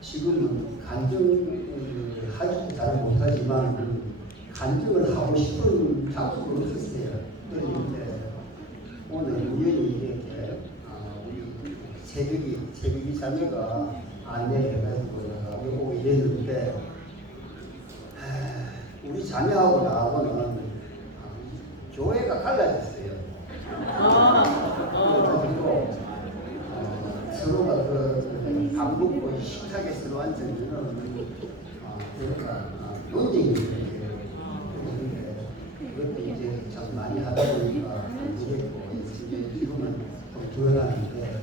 지금은 간증을 하지 잘 못하지만 간증을 하고 싶은 작품을 했어요. 그런데 오늘 우연히 이렇게 우리 새벽이 자매가 안내해가지고 내가 오고 이랬는데 우리 자매하고 나하고는 교회가 갈라졌어요. 그래가지고 서로가 밥 먹고 식탁에 서로 앉으면은 그러니까 논쟁이 되는데 그것도 이제 참 많이 하다 보니까 모르겠고 이제 지금은 좀 덜하는데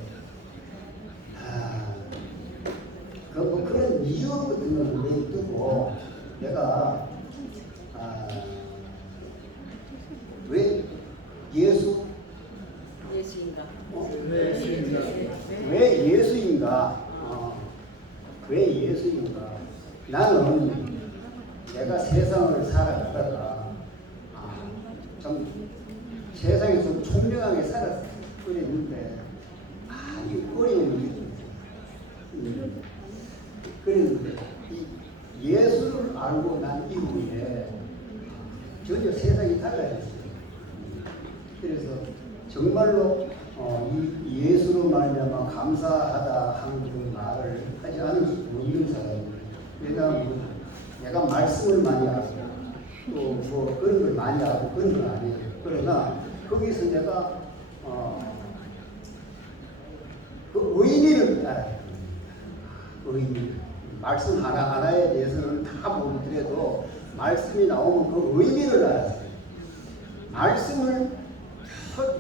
뭐 그런 이유 같은 건 왜 뜨고 내가 왜 예수인가? 왜 예수인가? 왜 예수인가? 나는 내가 세상을 살아가다가 좀 세상에 좀 총명하게 살았는데 이 어려움을 느꼈어요. 그런데 이 예수를 알고 난 이후에 전혀 세상이 달라졌어요. 그래서 정말로 이 예수로 말미암아 감사하다 하는 그 말을 하지 않을 수 없는 사람입니다. 왜냐하면 내가 말씀을 많이 하고 또 뭐 그런 걸 많이 하고 그런 건 아니에요. 그러나 거기서 내가 그 의미를 알아요. 의미. 말씀 하나하나에 대해서는 다 모르더라도 말씀이 나오면 그 의미를 알았어요. 말씀을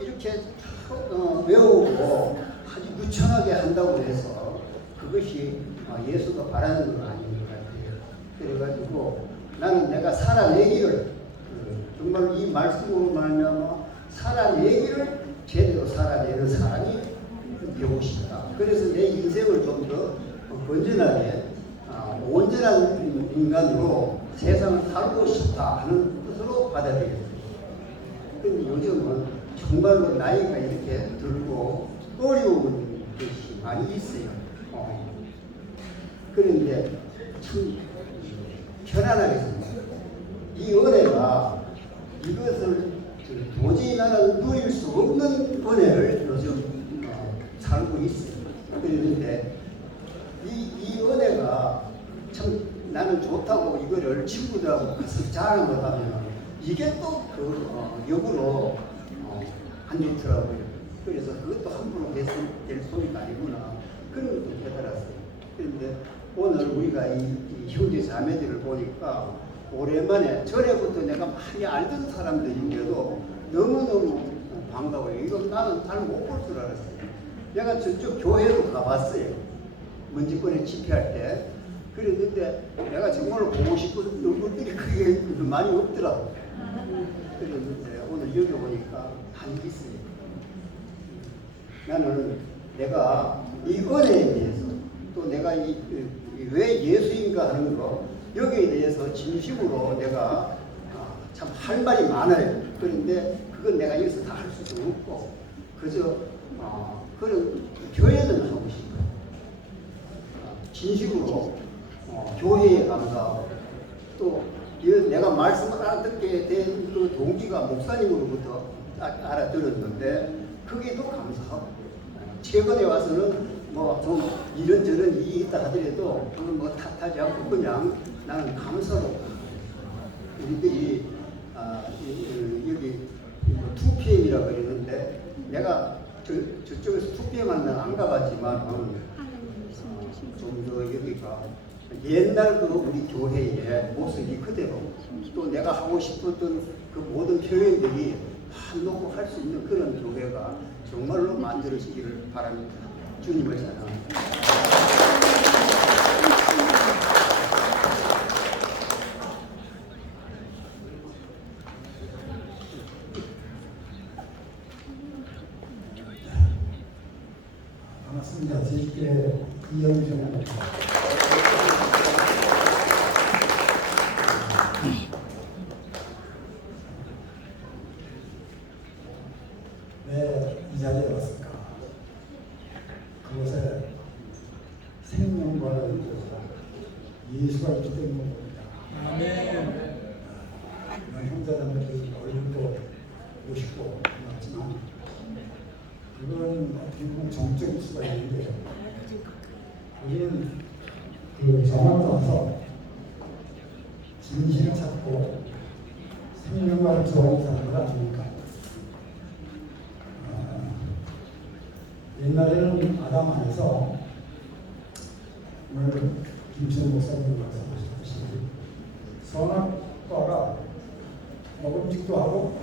이렇게 외우고 아주 유창하게 한다고 해서 그것이 예수가 바라는 건 아닌 것 같아요. 그래가지고 나는 내가 살아내기를 정말 이 말씀으로 말미암아 살아내기를 제대로 살아내는 사람이 되고 싶다. 그래서 내 인생을 좀 더 건전하게 온전한 인간으로 세상을 살고 싶다 하는 뜻으로 받아들였어요. 근데 요즘은 정말로 나이가 이렇게 들고 어려운 것이 많이 있어요. 그런데 참 편안하게 삽니다. 이 은혜가 이것을 도저히 나는 누릴 수 없는 은혜를 요즘 살고 있어요. 그런데 이 은혜가 참 나는 좋다고 이거를 친구들하고 가서 자랑을 하면 이게 또 역으로 안 좋더라고요. 그래서 그것도 함부로 될 소리가 아니구나. 그런 것도 깨달았어요. 그런데 오늘 우리가 이 형제 자매들을 보니까 오랜만에 전에부터 내가 많이 알던 사람들인데도 너무너무 반가워요. 이건 나는 잘 못 볼 줄 알았어요. 내가 저쪽 교회도 가봤어요. 먼지번에 집회할 때. 그랬는데 내가 정말 보고 싶은 얼굴들이 크게 많이 없더라고요. 그랬는데 오늘 여기 오니까 많이 있어요. 나는 내가 이 은혜에 대해서 또 내가 왜 예수인가 하는 거 여기에 대해서 진심으로 내가 참 할 말이 많아요. 그런데 그건 내가 여기서 다 할 수도 없고 그저 그런 교회는 하고 싶어요. 진심으로 교회에 감사하고 또 내가 말씀을 알아듣게 된 그 동기가 목사님으로부터 알아들었는데 그게도 감사하고 최근에 와서는 뭐 좀 이런저런 일이 있다 하더라도 그걸 뭐 탓하지 않고 그냥 나는 감사로 우리들이 여기 2PM이라고 그러는데 내가 저쪽에서 2PM 안 가봤지만 좀 더 여기가 옛날 그 우리 교회의 모습이 그대로 또 내가 하고 싶었던 그 모든 표현들이 한 놓고 할 수 있는 그런 교회가 정말로 만들어지기를 바랍니다. 주님을 사랑합니다. 반갑습니다. 제1회 이영준입니다. 왜 이 자리에 왔을까? 그곳에 생명과를 예수가 있기 때문입니다. 아멘. 형제자매들 얼굴도 멋있고 고맙지만 그건 어떻게 보면 정적일 수가 있는데 우리는 그 정을 떠나서 진실을 찾고 생명과를 좋아하는 사람들 아닙니까? 옛날에는 아담 안에서 오늘 김천 목사님 말씀하셨듯이 선악과가 먹음직도 하고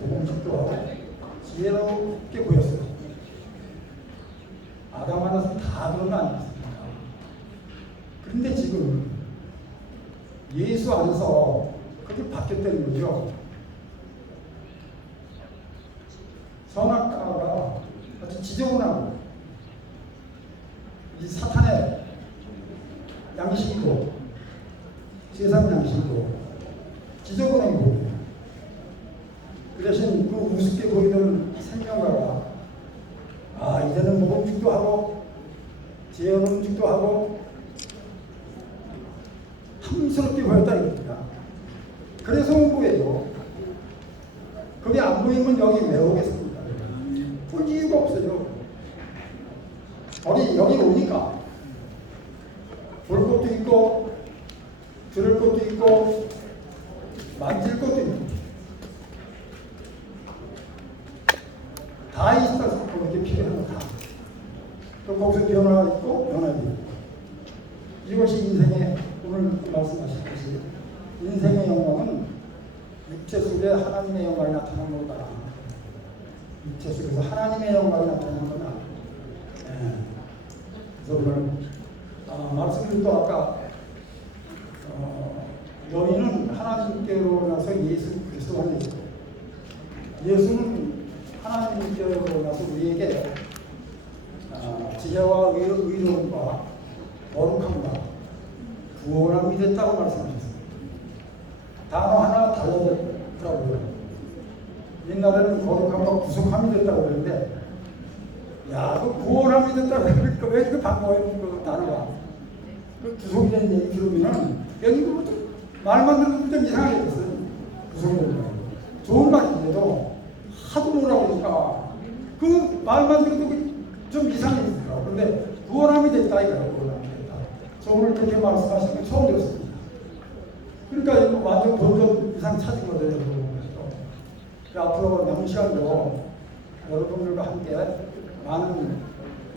먹음직도 하고 지혜롭게 보였어요. 아담 안에서 다 그런 거 아니겠습니까? 그런데 지금 예수 안에서 그렇게 바뀌었다는 거죠. 선악과가 아주 지저분하고 이 사탄의 양식이고 세상 양식이고 지저분해 보여요. 그 대신 그 우습게 보이는 생명과가 이제는 먹음직도 하고 제어음직도 하고 탐스럽게 보였다는 겁니다. 그래서 온 거예요. 그게 안 보이면 여기 왜 오겠습니까? 볼 이유가 없어요. 여기 오니까 볼 것도 있고 들을 것도 있고 만질 것도 있고 다 있어서 그렇게 필요한 거다. 또 거기서 변화가 있고 변화가 있고 이것이 인생의 오늘 말씀하셨듯이 인생의 영광은 육체 속에 하나님의 영광이 나타나는 거다. 육체 속에서 하나님의 영광이 나타나는 거다. 그래서 오늘 말씀을 또 아까 너희는 하나님께로 나서 예수 그리스도가 되고 예수는 하나님께로 나서 우리에게 지혜와 의로움과 거룩함과 구원함이 됐다고 말씀하셨습니다. 단어 하나 달라졌더라고요. 옛날에는 거룩함과 구속함이 됐다고 그러는데 그 구원함이 됐다고 그러니까 왜 그 반가워요 그 단어가. 그 구속이라는 얘기 들으면 여기 말만 들으면 좀 이상하게 됐어요. 구속이라는 거. 좋은 말인데도 하도 뭐라고 그러니까 그 말만 들어도 좀 이상해지더라고요. 그런데 구원함이 됐다 이거예요. 구원함이 됐다. 저 오늘 그렇게 말씀하시는 건 처음 들었습니다. 그러니까 이거 완전 본전 이상 찾은 거예요. 앞으로 남은 시간도 여러분들과 함께 많은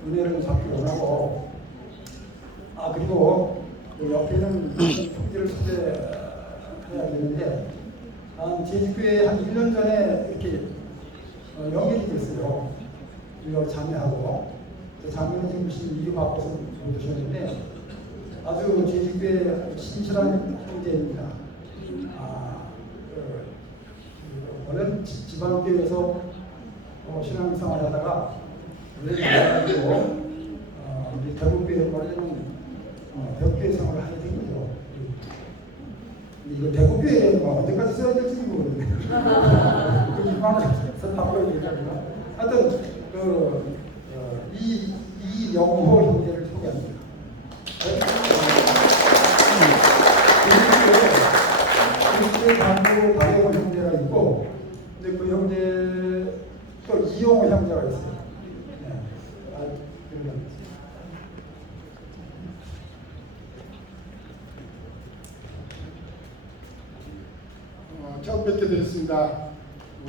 은혜를 받기 원하고 그리고 그 옆에 있는 총지를 소개해야 되는데 제주교회 한 1년 전에 이렇게 연결이 됐어요. 우리가 자매하고 자매는 지금 무슨 일이 바빠서 못 오셨는데 아주 제주교회 신실한 형제입니다. 원래는 지방교회에서 신앙생활 하다가 그래가지고 우리 대구교회 원래는 대구교회 생활을 하게 된 거죠. 이거 대구교회는 언제까지 써야 될지 모르겠네요. 이만해서 바꿔야 되잖아요. 하여튼 이영호 형제를 소개합니다. 대구교회 박영호 형제가 있고 근데 그 형제 또 이용호 형제가 있어요. 처음 뵙게 되었습니다.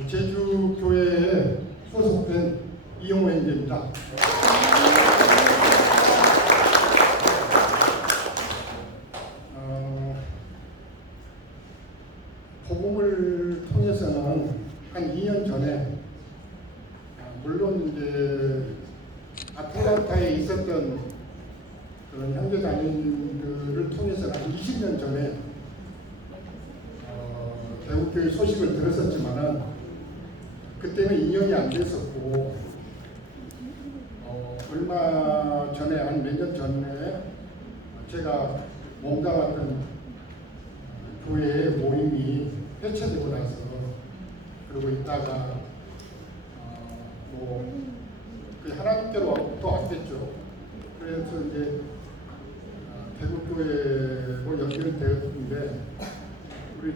제주교회에 소속된 이용호 형제입니다. 20년 전에 대국교회 소식을 들었었지만은 그때는 인연이 안 됐었고 얼마 전에 한 몇 년 전에 제가 몸담았던 교회의 모임이 해체되고 나서 그러고 있다가 그 하나님께로 또 왔겠죠. 그래서 이제 대국교회로 연결이 되었는데 우리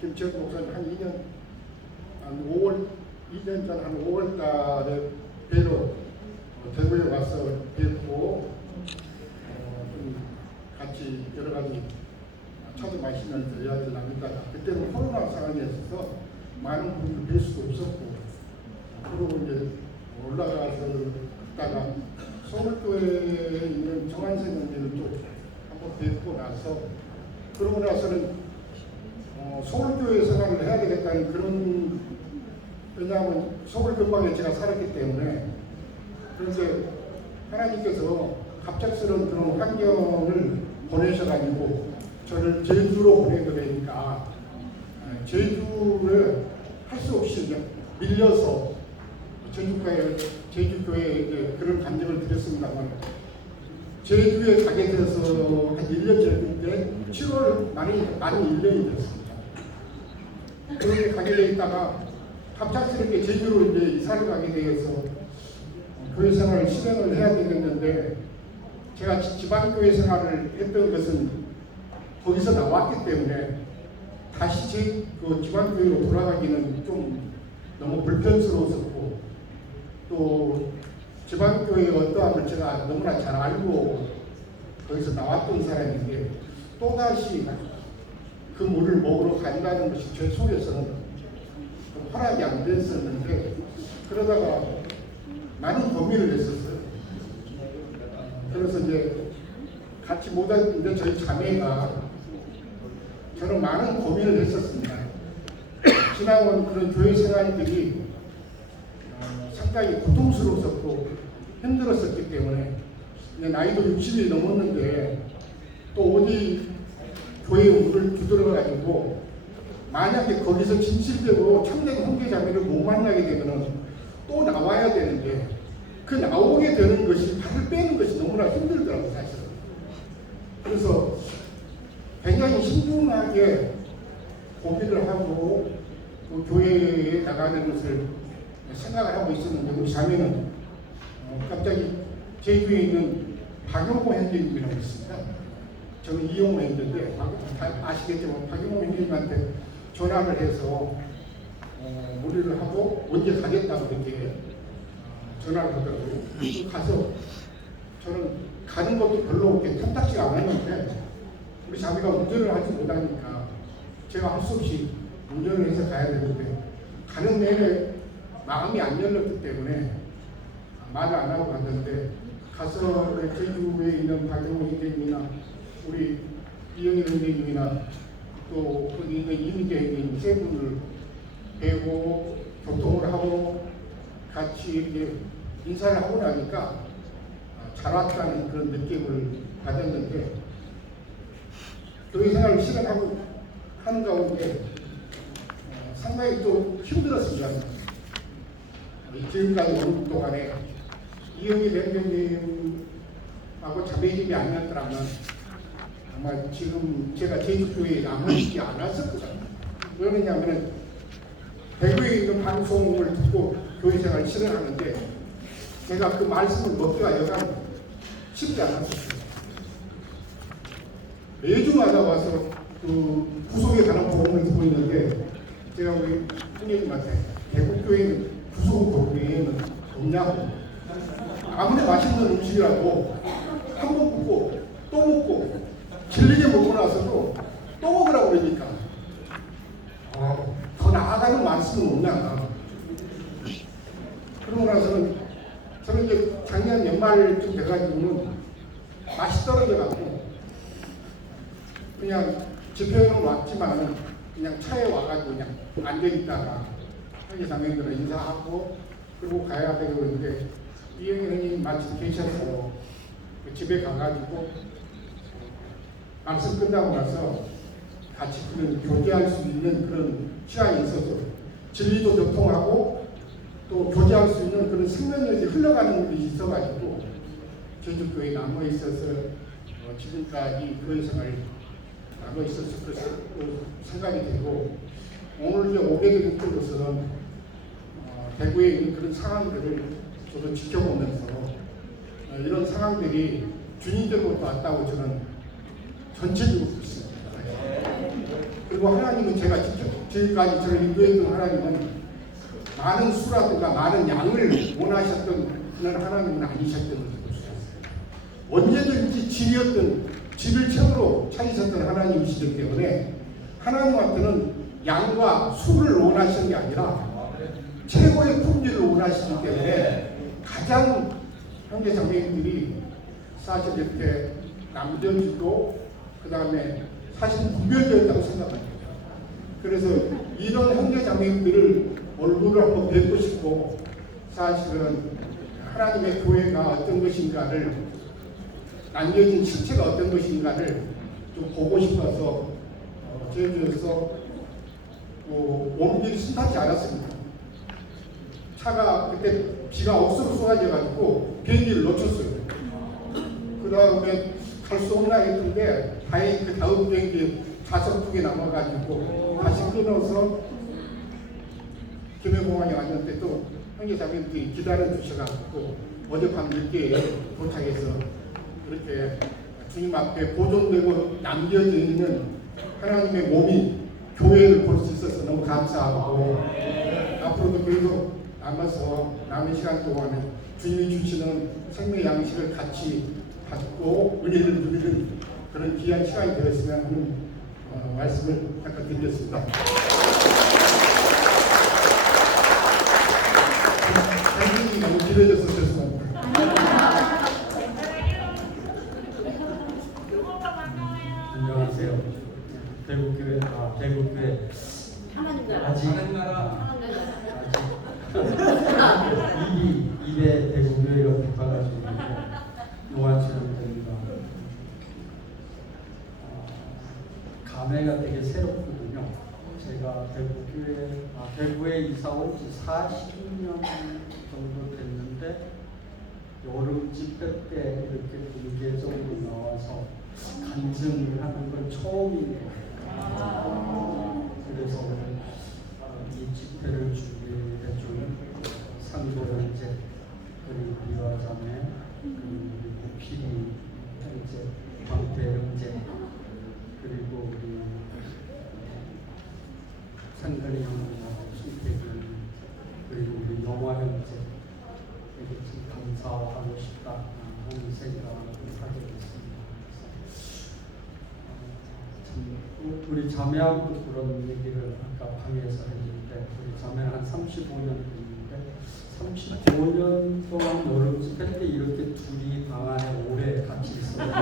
김치혁 목사님 한 2년 한 5월 2년 전 한 5월 달에 뵈러 대구에 와서 뵙고 좀 같이 여러 가지 차도 마시면서 이야기를 나누다가 그때는 코로나 상황이었어서 많은 분들 뵐 수도 없었고 그리고 이제 올라가서 갔다가 서울교회에 있는 정한생 형님을 또 한번 뵙고 나서 그러고 나서는 서울교회 생활을 해야 되겠다는 그런 왜냐하면 서울 근방에 제가 살았기 때문에 그런데 하나님께서 갑작스러운 그런 환경을 보내셔가지고 저를 제주로 보내게 되니까 제주를 할 수 없이 밀려서 제주교회에 그런 간증을 드렸습니다만 제주에 가게 돼서 한 1년 전인데 7월 많이 1년이 됐습니다. 그렇게 가게 돼 있다가 갑작스럽게 제주로 이제 이사를 가게 되어서 교회 생활을 실행을 해야 되겠는데 제가 지방교회 생활을 했던 것은 거기서 나왔기 때문에 다시 그 지방교회로 돌아가기는 좀 너무 불편스러웠었고 또 지방교회의 어떠함을 제가 너무나 잘 알고 거기서 나왔던 사람인데 또다시 그 물을 먹으러 간다는 것이 제 속에서는 허락이 안 됐었는데 그러다가 많은 고민을 했었어요. 그래서 이제 같이 못 왔는데 저희 자매가 저는 많은 고민을 했었습니다. 지나온 그런 교회 생활들이 상당히 고통스러웠었고 힘들었었기 때문에 이제 나이도 60이 넘었는데 또 어디 교회에 물을 두드려가지고 만약에 거기서 진실되고 참된 형제자매를 못 만나게 되면은 또 나와야 되는데 그 나오게 되는 것이 발을 빼는 것이 너무나 힘들더라고요 사실은. 그래서 굉장히 신중하게 고민을 하고 그 교회에 나가는 것을 생각을 하고 있었는데 우리 자매는 갑자기 제주에 있는 박용호 형님이라고 있습니다. 저는 이용호 형님인데 아시겠지만 박용호 형님한테 전화를 해서 문의를 하고 언제 가겠다고 이렇게 전화를 하더라고요. 가서 저는 가는 것도 별로 그렇게 탐탁지가 않았는데 우리 자매가 운전을 하지 못하니까 제가 할 수 없이 운전을 해서 가야 되는데 가는 내내 마음이 안 열렸기 때문에 말을 안 하고 갔는데 가서 제주에 있는 박용호 선생님이나 우리 이영희 선생님이나 또 거기 있는 이민재 선생님 세 분을 뵈고 교통을 하고 같이 이렇게 인사를 하고 나니까 잘 왔다는 그런 느낌을 받았는데 교회 생활을 실행하고 하는 가운데 상당히 좀 힘들었습니다. 지금까지 오는 동안에 이영희 대표님하고 자매님이 아니었더라면 정말 지금 제가 제주교회에 남아있지 않았었거든요. 왜 그러냐면 대구에 있는 방송을 듣고 교회 생활을 실행하는데 제가 그 말씀을 먹기가 여간 쉽지 않았었어요. 매주마다 와서 그 구속에 관한 복음을 듣고 있는데 제가 우리 형님한테 대구교회는 구속 복음에는 없냐고 아무리 맛있는 음식이라도 한 번 먹고 또 먹고 질리게 먹고 나서도 또 먹으라고 그러니까 더 나아가는 말씀은 없냐. 그러고 나서는 저는 이제 작년 연말쯤 돼가지고는 맛이 떨어져갖고 그냥 집회는 왔지만 그냥 차에 와가지고 그냥 앉아있다가 형제자매들은 인사하고 그리고 가야 되고 그러는데 이영희 형님 마침 계셔서 집에 가가지고 말씀 끝나고 나서 같이 그런 교제할 수 있는 그런 시간이 있어서 진리도 교통하고 또 교제할 수 있는 그런 생명력이 흘러가는 것이 있어가지고 제주교회에 남아 있어서 지금까지 교회 생활이 남아 있었을 것으로 생각이 되고 오늘 이제 오게 된 것은 대구에 있는 그런 상황들을 저도 지켜보면서 이런 상황들이 주님들로부터 왔다고 저는 전체적으로 믿습니다. 그리고 하나님은 제가 지금까지 저를 인도했던 하나님은 많은 수라든가 많은 양을 원하셨던 그런 하나님은 아니셨던 것을 볼 수 있어요. 언제든지 질을 최고로 찾으셨던 하나님이시기 때문에 하나님한테는 양과 수를 원하시는 게 아니라 최고의 품질을 원하시기 때문에 가장 형제 자매님들이 사실 이렇게 남겨지고 그 다음에 사실 구별되었다고 생각합니다. 그래서 이런 형제 자매님들을 얼굴을 한번 뵙고 싶고 사실은 하나님의 교회가 어떤 것인가를 남겨진 실체가 어떤 것인가를 좀 보고 싶어서 제주에서 옮길 순탄치 않았습니다. 차가 그때 비가 억수로 쏟아져가지고 비행기를 놓쳤어요. 그 다음에 갈 수 없나 했는데 다행히 그 다음 비행기 좌석 2개 남아가지고 다시 끊어서 김해공항에 왔는데 또 형제 자매들이 기다려 주셔가지고 어젯밤 늦게 도착해서 이렇게 주님 앞에 보존되고 남겨져 있는 하나님의 몸이 교회를 볼 수 있어서 너무 감사하고 앞으로도 계속 남아서 남은 시간 동안에 주님이 주시는 생명의 양식을 같이 받고 은혜를 누리는 그런 귀한 시간이 되었으면 하는 말씀을 부탁드리겠습니다. 설명이 너무 길어져서 죄송합니다. 안녕하세요. 대구교회 아직 입에 대구교회가 붙어가지고 용환처럼 됩니다. 감회가 되게 새롭거든요. 제가 대구에 이사 온 지 40년 정도 됐는데 여름 집회 때 이렇게 공개적으로 나와서 간증을 하는 건 처음이에요. 그래서 이 집회를 준비해준 상도형제 그리고 미화자매 그리고 피리 형제 광태 형제 그리고 우리 상근이 형제하고 순태기 형제 그리고 우리 영화 형제에게 참 감사하고 싶다 하는 생각을 하게 됐습니다. 우리 자매하고도 그런 얘기를 아까 방에서 했는데 우리 자매 한 35년 됐는데 35년 동안 여름 집회 때 이렇게 둘이 방 안에 오래 같이 있어요.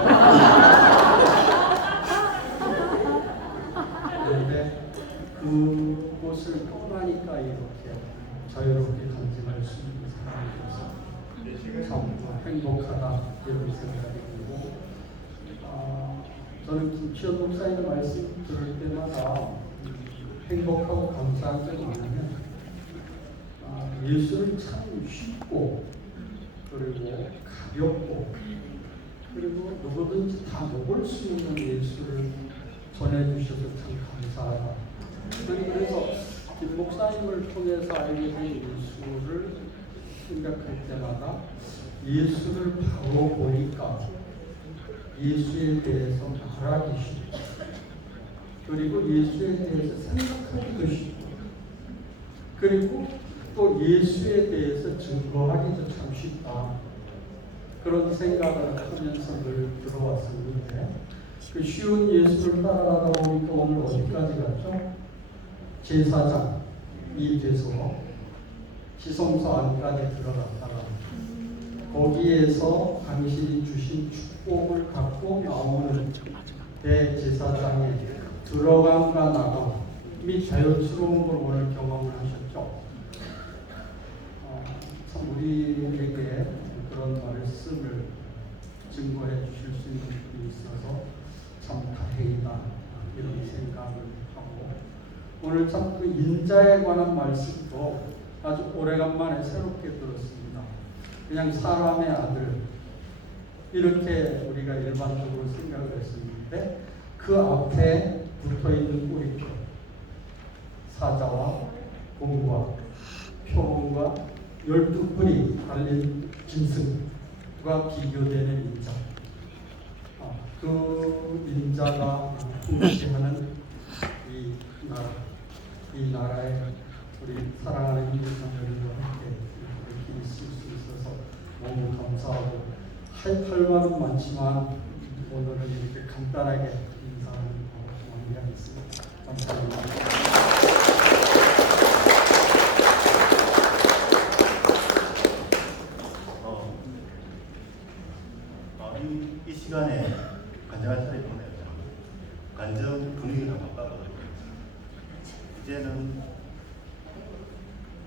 그런데 그곳을 떠나니까 이렇게 자유롭게 간증할 수 있는 사람이 돼서 참 행복하다 이런 생각이 들고 저는 김치현 목사님 말씀 들을 때마다 행복하고 감사한 점이 뭐냐면 예수를 참 쉽고 그리고 가볍고 그리고 누구든지 다 먹을 수 있는 예수를 전해주셔서 참 감사하다. 그래서 김 목사님을 통해서 알게 된 예수를 생각할 때마다 예수를 바로 보니까 예수에 대해서 말하기 쉽고 그리고 예수에 대해서 생각하기도 쉽고 그리고 또 예수에 대해서 증거하기도 참 쉽다. 그런 생각을 하면서 늘 들어왔었는데 그 쉬운 예수를 따라가다 보니까 오늘 어디까지 갔죠? 제사장이 돼서 지성소 안까지 들어갔다가 거기에서 당신이 주신 축복을 갖고 나오는 대제사장에 들어감과 나감 및 자연스러운 걸 오늘 경험을 하셨죠. 참 우리에게 그런 말씀을 증거해 주실 수 있는 분이 있어서 참 참 다행이다 이런 생각을 하고 오늘 참 그 인자에 관한 말씀도 아주 오래간만에 새롭게 들었습니다. 그냥 사람의 아들 이렇게 우리가 일반적으로 생각을 했었는데 그 앞에 붙어있는 뿌리표 사자와 곰과 표범과 12뿔이 달린 짐승과 비교되는 인자 그 인자가 통치하는 이 나라에 우리 사랑하는 인민사들과 함께 이렇게 있을 수 있어서 너무 감사하고 할 말은 많지만 오늘은 이렇게 간단하게 인사하는 거 마무리하겠습니다. 감사합니다. 이 시간에 간장한 차례 보내요. 간정 분위기를 한번 바꿔보도록 하겠습니다. 이제는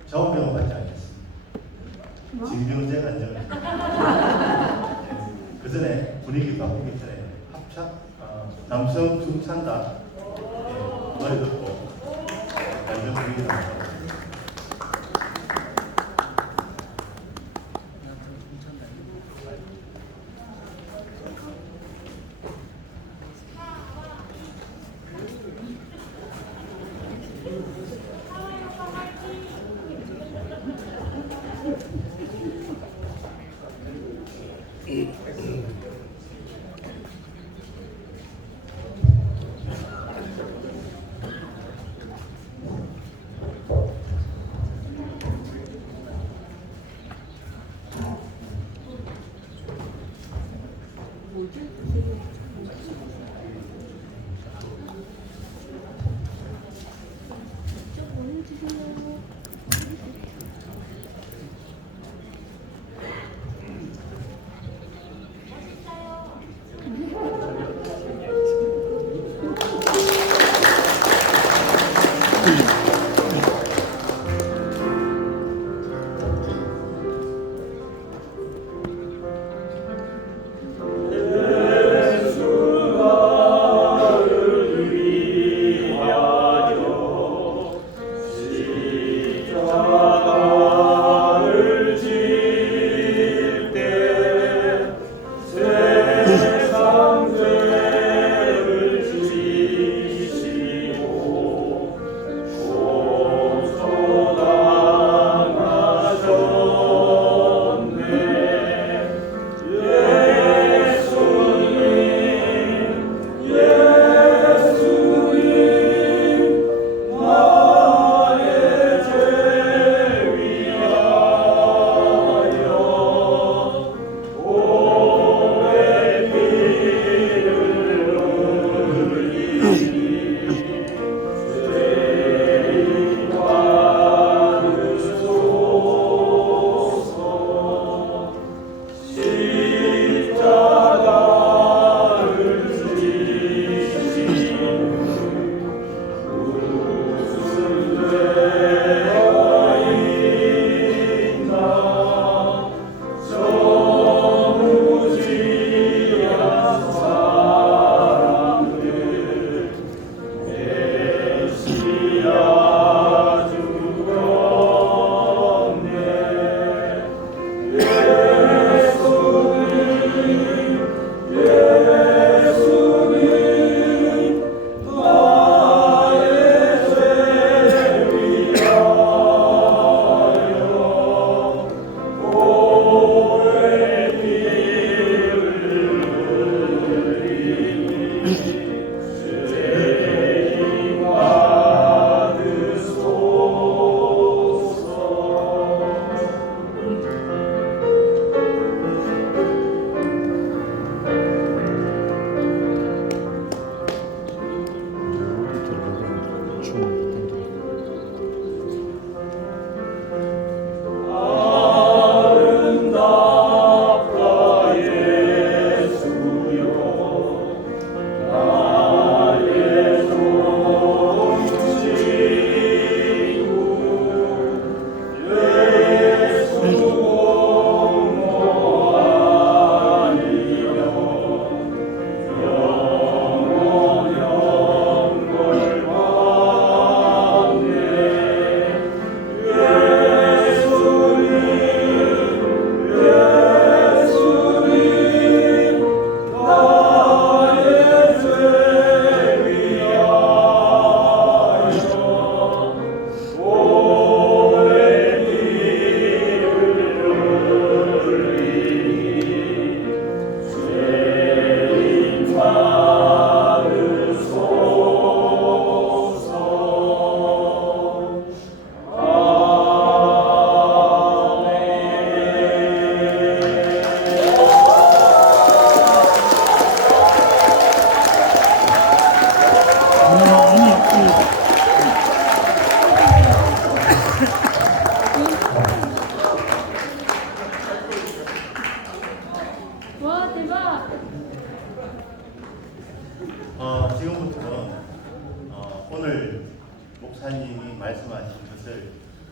정병을 받지 않겠습니다. 진경제 간정을. 그 전에 분위기 바꾸기 전에 합창, 남성 중창단 노래 듣고 간정 분위기를 한번 바꿔보겠습니다.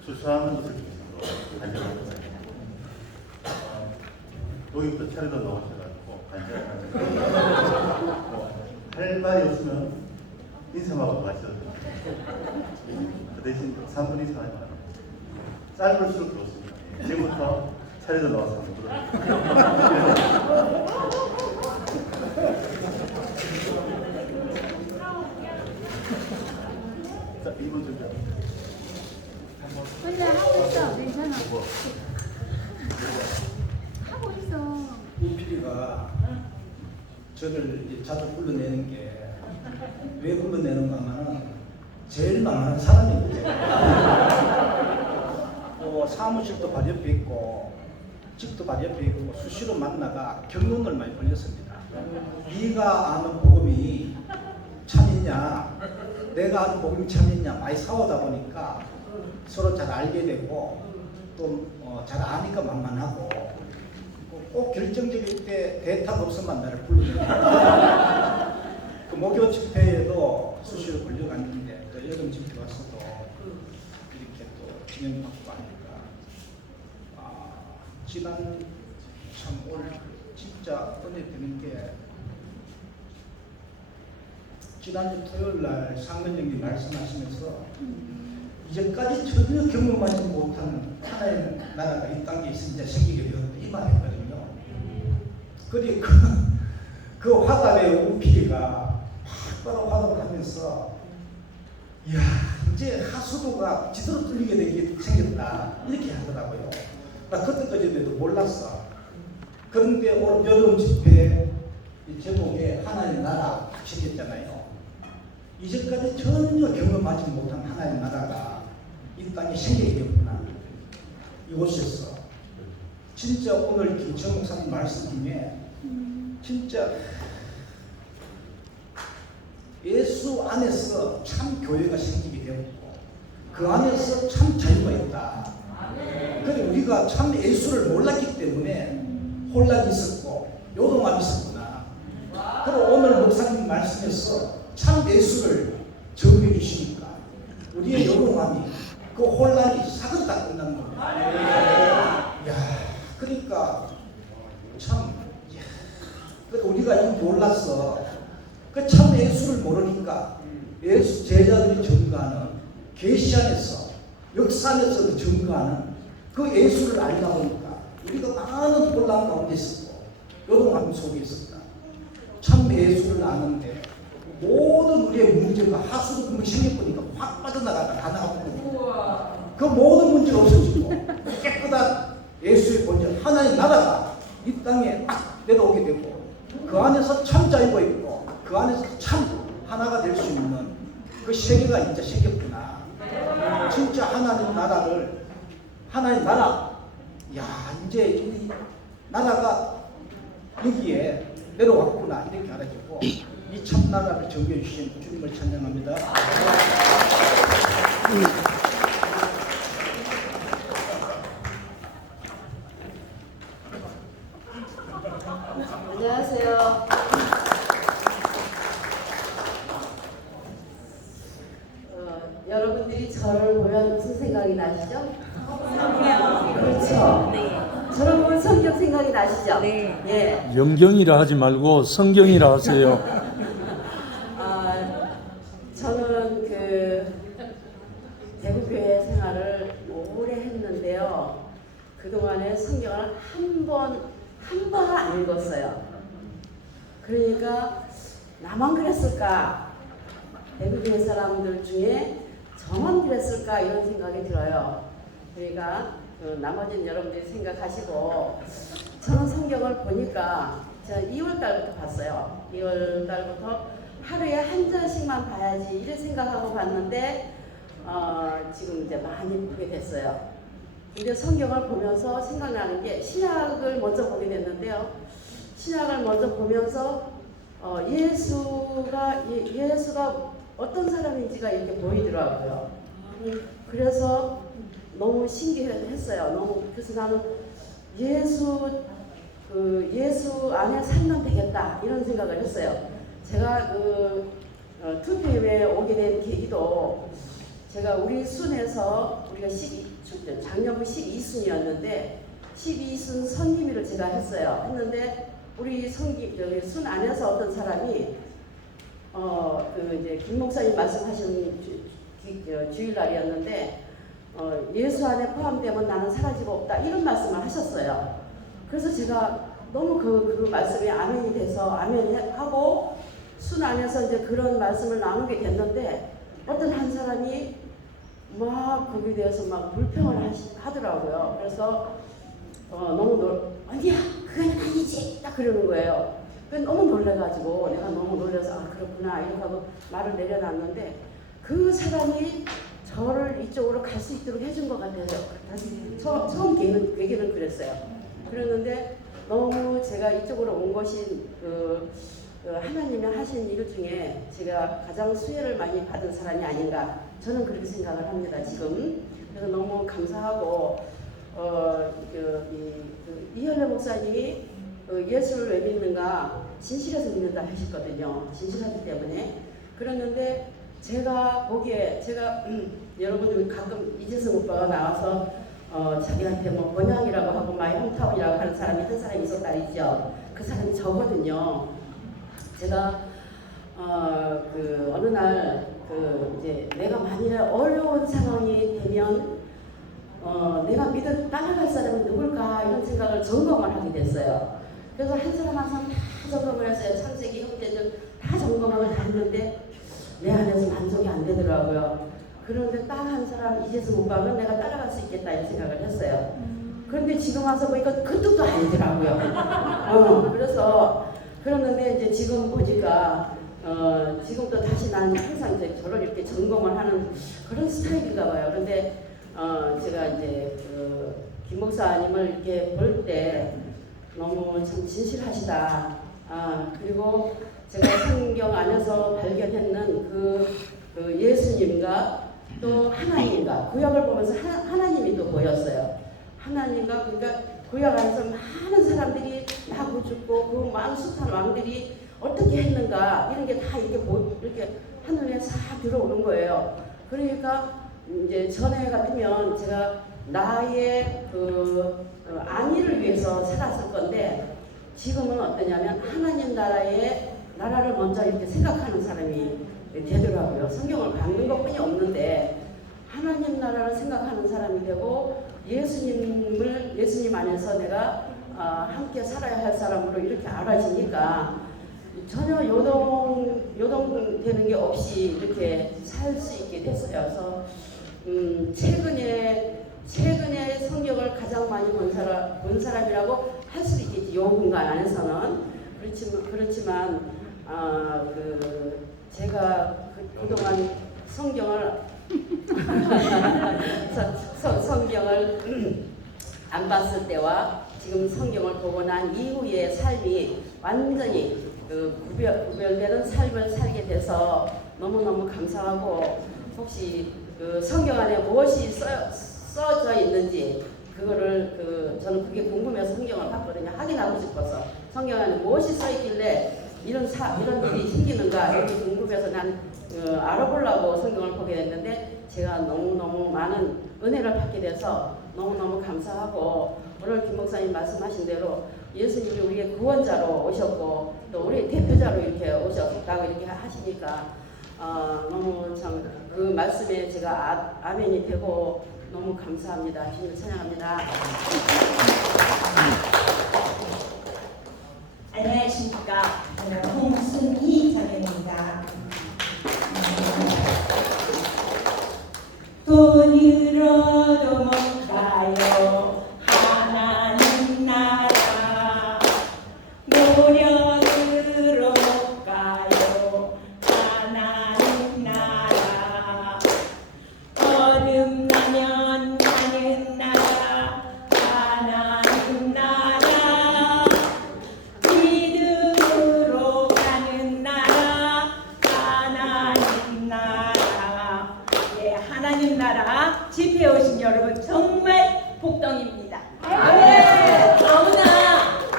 수수한 것을 중심으로 간절할 거예요. 여기부터 차례도 나오셔가지고 간절하고 할 말이 없으면 인사하고 가셔도 돼요. 그 대신 3분 이상 하지 말아요. 짧을수록 좋습니다. 지금부터 차례도 나와서 한번 불러요. 자, 2분 준비합니다. 혼자 하고 있어. 괜찮아. 하고 있어. 우필이가 저를 이제 자주 불러내는 게 왜 불러내는가 하면은 제일 만만한 사람이거든요. 사무실도 바로 옆에 있고 집도 바로 옆에 있고 수시로 만나가 경륜을 많이 벌렸습니다. 네가 아는 복음이 참이냐 내가 아는 복음이 참이냐 많이 싸우다 보니까 서로 잘 알게 되고 또 잘 아니까 만만하고 꼭 결정적일 때 대탁 없으면 나를 불러내요. 그 목요 집회에도 수시로 불려갔는데 또 여름 집회 와서도 이렇게 또 기념받고 하니까 지난 참 올 진짜 은혜 드는 게 지난주 토요일 날 상근님이 말씀하시면서 이제까지 전혀 경험하지 못하는 하나의 나라가 이 땅에 있으니까 생기게 되었다 이 말했거든요. 그리 그 화답의 우필이가 바로 화답을 하면서 이야 이제 하수도가 지도로 뚫리게 되게 생겼다 이렇게 하더라고요. 나 그때까지도 몰랐어. 그런데 올 여름 집회 제목에 하나의 나라 생겼잖아요. 이제까지 전혀 경험하지 못한 하나의 나라가 이 땅에 생기게 되었구나. 이곳에서 진짜 오늘 김철 목사님 말씀 중에 진짜 예수 안에서 참 교회가 생기게 되었고 그 안에서 참 자유가 있다. 그런데 우리가 참 예수를 몰랐기 때문에 혼란이 있었고 요동함이 있었구나. 그리고 오늘 목사님 말씀에서 참 예수를 정해 주시니까 우리의 요동함이 그 혼란이 사그다 끝나는 겁니다. 야, 그러니까 참 우리가 이거 몰랐어. 그 참 예수를 모르니까 예수 제자들이 증거하는 계시 안에서 역사 안에서 증거하는 그 예수를 알다 보니까 우리가 많은 혼란 가운데 있었고 요동함 속에 있었다. 참 예수를 아는데 모든 우리의 문제가 하수도 금방 생겨보니까 확 빠져나가다 다 나가고 그 모든 문제가 없어지고 깨끗한 예수의 본질 하나의 나라가 이 땅에 딱 내려오게 되고 그 안에서 참 자유가 있고 그 안에서 참 하나가 될 수 있는 그 세계가 이제 생겼구나. 진짜 하나님 나라를 하나의 나라 야 이제 이 나라가 여기에 내려왔구나 이렇게 알아지고 이 참 나라를 정해 주신 주님을 찬양합니다. 안녕하세요. 여러분들이 저를 보면 무슨 생각이 나시죠? 그렇죠. 네. 저를 보면 성경 생각이 나시죠? 네. 예. 영경이라 하지 말고 성경이라 하세요. 저는 그 대구교회 생활을 오래 했는데요. 그동안에 성경을 한 번 안 읽었어요. 그러니까 나만 그랬을까? 대구교회 사람들 중에 저만 그랬을까? 이런 생각이 들어요. 그러니까 나머지는 여러분들이 생각하시고 저는 성경을 보니까 제가 2월 달부터 봤어요. 2월 달부터 하루에 한 장씩만 봐야지 이런 생각하고 봤는데 지금 이제 많이 보게 됐어요. 이제 성경을 보면서 생각나는 게 신약을 먼저 보게 됐는데요. 신약을 먼저 보면서 예수가 어떤 사람인지가 이렇게 보이더라고요. 그래서 너무 신기했어요. 그래서 나는 예수 안에 살면 되겠다 이런 생각을 했어요. 제가 2PM에 오게 된 계기도 제가 우리 순에서 우리가 작년부 12순이었는데 12순 선임위를 제가 했어요. 했는데 우리 순 안에서 어떤 사람이 이제 김 목사님 말씀하신 주일날이었는데 예수 안에 포함되면 나는 사라지고 없다 이런 말씀을 하셨어요. 그래서 제가 너무 그 말씀이 아멘이 돼서 아멘하고 순 안에서 이제 그런 말씀을 나누게 됐는데 어떤 한 사람이 막 거기에 대해서 막 불평을 하더라고요. 그래서 너무 아니야 그건 아니지 딱 그러는 거예요. 너무 놀래가지고 내가 너무 놀라서 아 그렇구나 이렇게 하고 말을 내려놨는데 그 사람이 저를 이쪽으로 갈 수 있도록 해준 것 같아요. 처음 계기는 그랬어요. 그랬는데 너무 제가 이쪽으로 온 것이 하나님이 하신 일 중에 제가 가장 수혜를 많이 받은 사람이 아닌가 저는 그렇게 생각을 합니다. 지금 그래서 너무 감사하고 이현래 목사님이 예수를 왜 믿는가 진실해서 믿는다 하셨거든요. 진실하기 때문에 그랬는데 제가 보기에 여러분들 가끔 이재성 오빠가 나와서 자기한테 뭐 번향이라고 하고 마이 홈타운이라고 하는 사람이 한 사람이 있었다 했죠. 그 사람이 저거든요. 제가 어느 날 이제 내가 만일에 어려운 상황이 되면 내가 따라갈 사람이 누굴까 이런 생각을 점검을 하게 됐어요. 그래서 한 사람 한 사람 다 점검을 했어요. 창세기, 형제들 다 점검을 다 했는데 내 안에서 만족이 안 되더라고요. 그런데 딱 한 사람 이재승 오빠는 내가 따라갈 수 있겠다 이런 생각을 했어요. 그런데 지금 와서 보니까 그 뜻도 아니더라고요. 그랬는데 이제 지금 보니까 지금도 다시 난 항상 이제 저를 이렇게 점검을 하는 그런 스타일인가 봐요. 그런데 제가 이제 김 목사님을 이렇게 볼 때 너무 참 진실하시다. 그리고 제가 성경 안에서 발견했는 그 예수님과 또 하나님과 구약을 보면서 하나님이 또 보였어요. 하나님과 그러니까 구약 안에서 많은 사람들이 나고 죽고 그 많은 숱한 왕들이 어떻게 했는가 이런 게 다 이렇게 하늘에 싹 들어오는 거예요. 그러니까 이제 전에 같으면 제가 나의 안위를 위해서 살았을 건데 지금은 어떠냐면 하나님 나라를 먼저 이렇게 생각하는 사람이 되더라고요. 성경을 받는 것뿐이 없는데 하나님 나라를 생각하는 사람이 되고 예수님 안에서 내가 함께 살아야 할 사람으로 이렇게 알아지니까 전혀 요동되는 게 없이 이렇게 살 수 있게 됐어요. 그래서 최근에 성경을 가장 많이 본 사람이라고 할 수 있겠지. 요 공간 안에서는 그렇지만 제가 그동안 성경을 안 봤을 때와 지금 성경을 보고 난 이후의 삶이 완전히 구별되는 삶을 살게 돼서 너무너무 감사하고 혹시 성경 안에 무엇이 써져 있는지 그거를 저는 그게 궁금해서 성경을 봤거든요. 확인하고 싶어서 성경 안에 무엇이 써 있길래 이런 일이 생기는가 이렇게 궁금해서 난 알아보려고 성경을 보게 됐는데 제가 너무너무 많은 은혜를 받게 돼서 너무너무 감사하고 오늘 김 목사님 말씀하신 대로 예수님이 우리의 구원자로 오셨고 또 우리의 대표자로 이렇게 오셨다고 이렇게 하시니까 너무 참 그 말씀에 제가 아멘이 되고 너무 감사합니다. 주님을 찬양합니다. 안녕하십니까. 저는 홍순희 자매입니다. 돈으로도 못 가요. 하나님 나라. 노력으로 못 가요. 하나님 나라. 거듭나면 가는 나라. 하나님 나라. 믿음으로 가는 나라. 하나님 나라. 예, 하나님 나라 집회에 오신 여러분 정말 복덩입니다.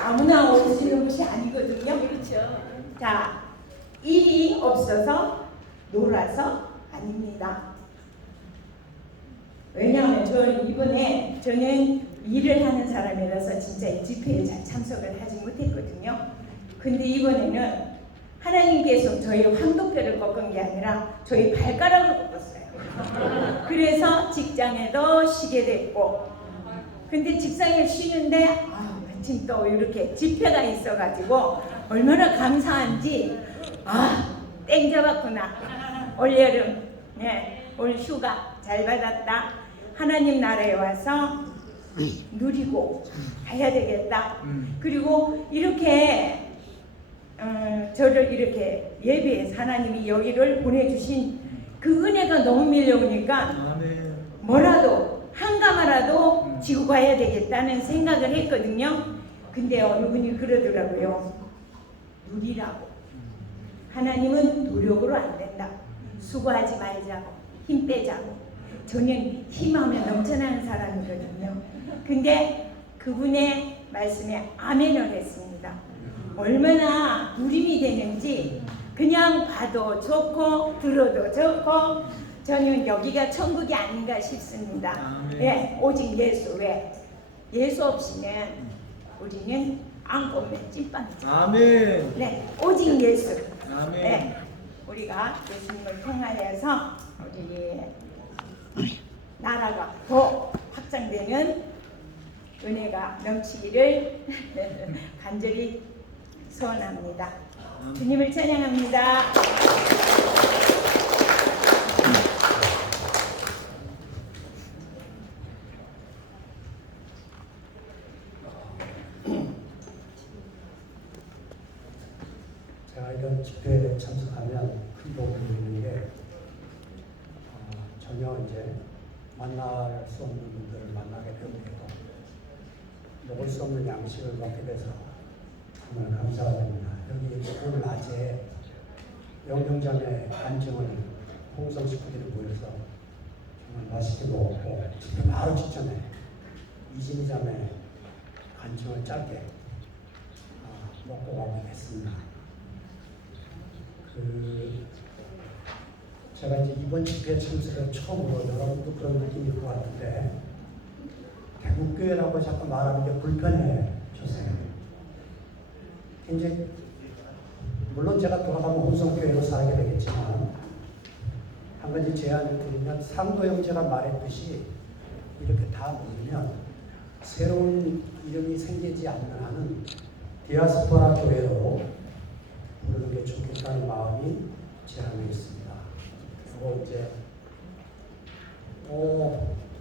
아무나 오시는 것이 아니거든요. 그렇죠. 자, 일이 없어서 놀아서 아닙니다. 왜냐하면 저는 일을 하는 사람이라서 진짜 이 집회에 잘 참석을 하지 못했거든요. 근데 이번에는 하나님께서 저희 황도뼈를 꺾은 게 아니라 저희 발가락을 꺾었어요. 그래서 직장에도 쉬게 됐고, 근데 직장에 쉬는데 마침 또 이렇게 집회가 있어가지고 얼마나 감사한지, 땡 잡았구나. 올여름, 올 휴가 잘 받았다. 하나님 나라에 와서 누리고 가야 되겠다. 그리고 이렇게 저를 이렇게 예배해서 하나님이 여기를 보내주신 그 은혜가 너무 밀려오니까 뭐라도 한 가마라도 지고 가야 되겠다는 생각을 했거든요. 근데 어느 분이 그러더라고요. 누리라고. 하나님은 노력으로 안 된다. 수고하지 말자고, 힘 빼자고. 저는 힘하면 넘쳐나는 사람이거든요. 근데 그분의 말씀에 아멘을 했습니다. 얼마나 누림이 되는지 그냥 봐도 좋고 들어도 좋고, 저는 여기가 천국이 아닌가 싶습니다. 예, 오직 예수 외. 예수 없이는 우리는 안 보면 찐빵이죠. 아멘. 네, 오직 예수. 아멘. 네, 우리가 예수님을 통하여서 우리 나라가 더 확장되는 은혜가 넘치기를 간절히 소원합니다. 주님을 찬양합니다. 제가 이런 집회에 참석하면 큰 도움이 되는 게 전혀 이제 만날 수 없는 분들을 만나게 되고 먹을 수 없는 양식을 먹게 돼서 정말 감사가 됩니다. 여기 오늘 낮에 영경장의 간증을 홍성 식구들이 모여서 정말 맛있게 먹었고, 집회 바로 직전에 이진희 자매 간증을 짧게 먹고 가고 했습니다. 제가 이제 이번 집회 참석을 처음으로, 여러분도 그런 느낌일 것 같은데, 대국교회라고 자꾸 말하는 게 불편해졌어요. 이제 물론 제가 돌아가면 홍성교회로 살게 되겠지만, 한 가지 제안을 드리면, 상도 형제가 말했듯이 이렇게 다 모이면 새로운 이름이 생기지 않는 한은 디아스포라 교회로 부르는 게 좋겠다는 마음이 제 안에 있습니다. 그리고 이제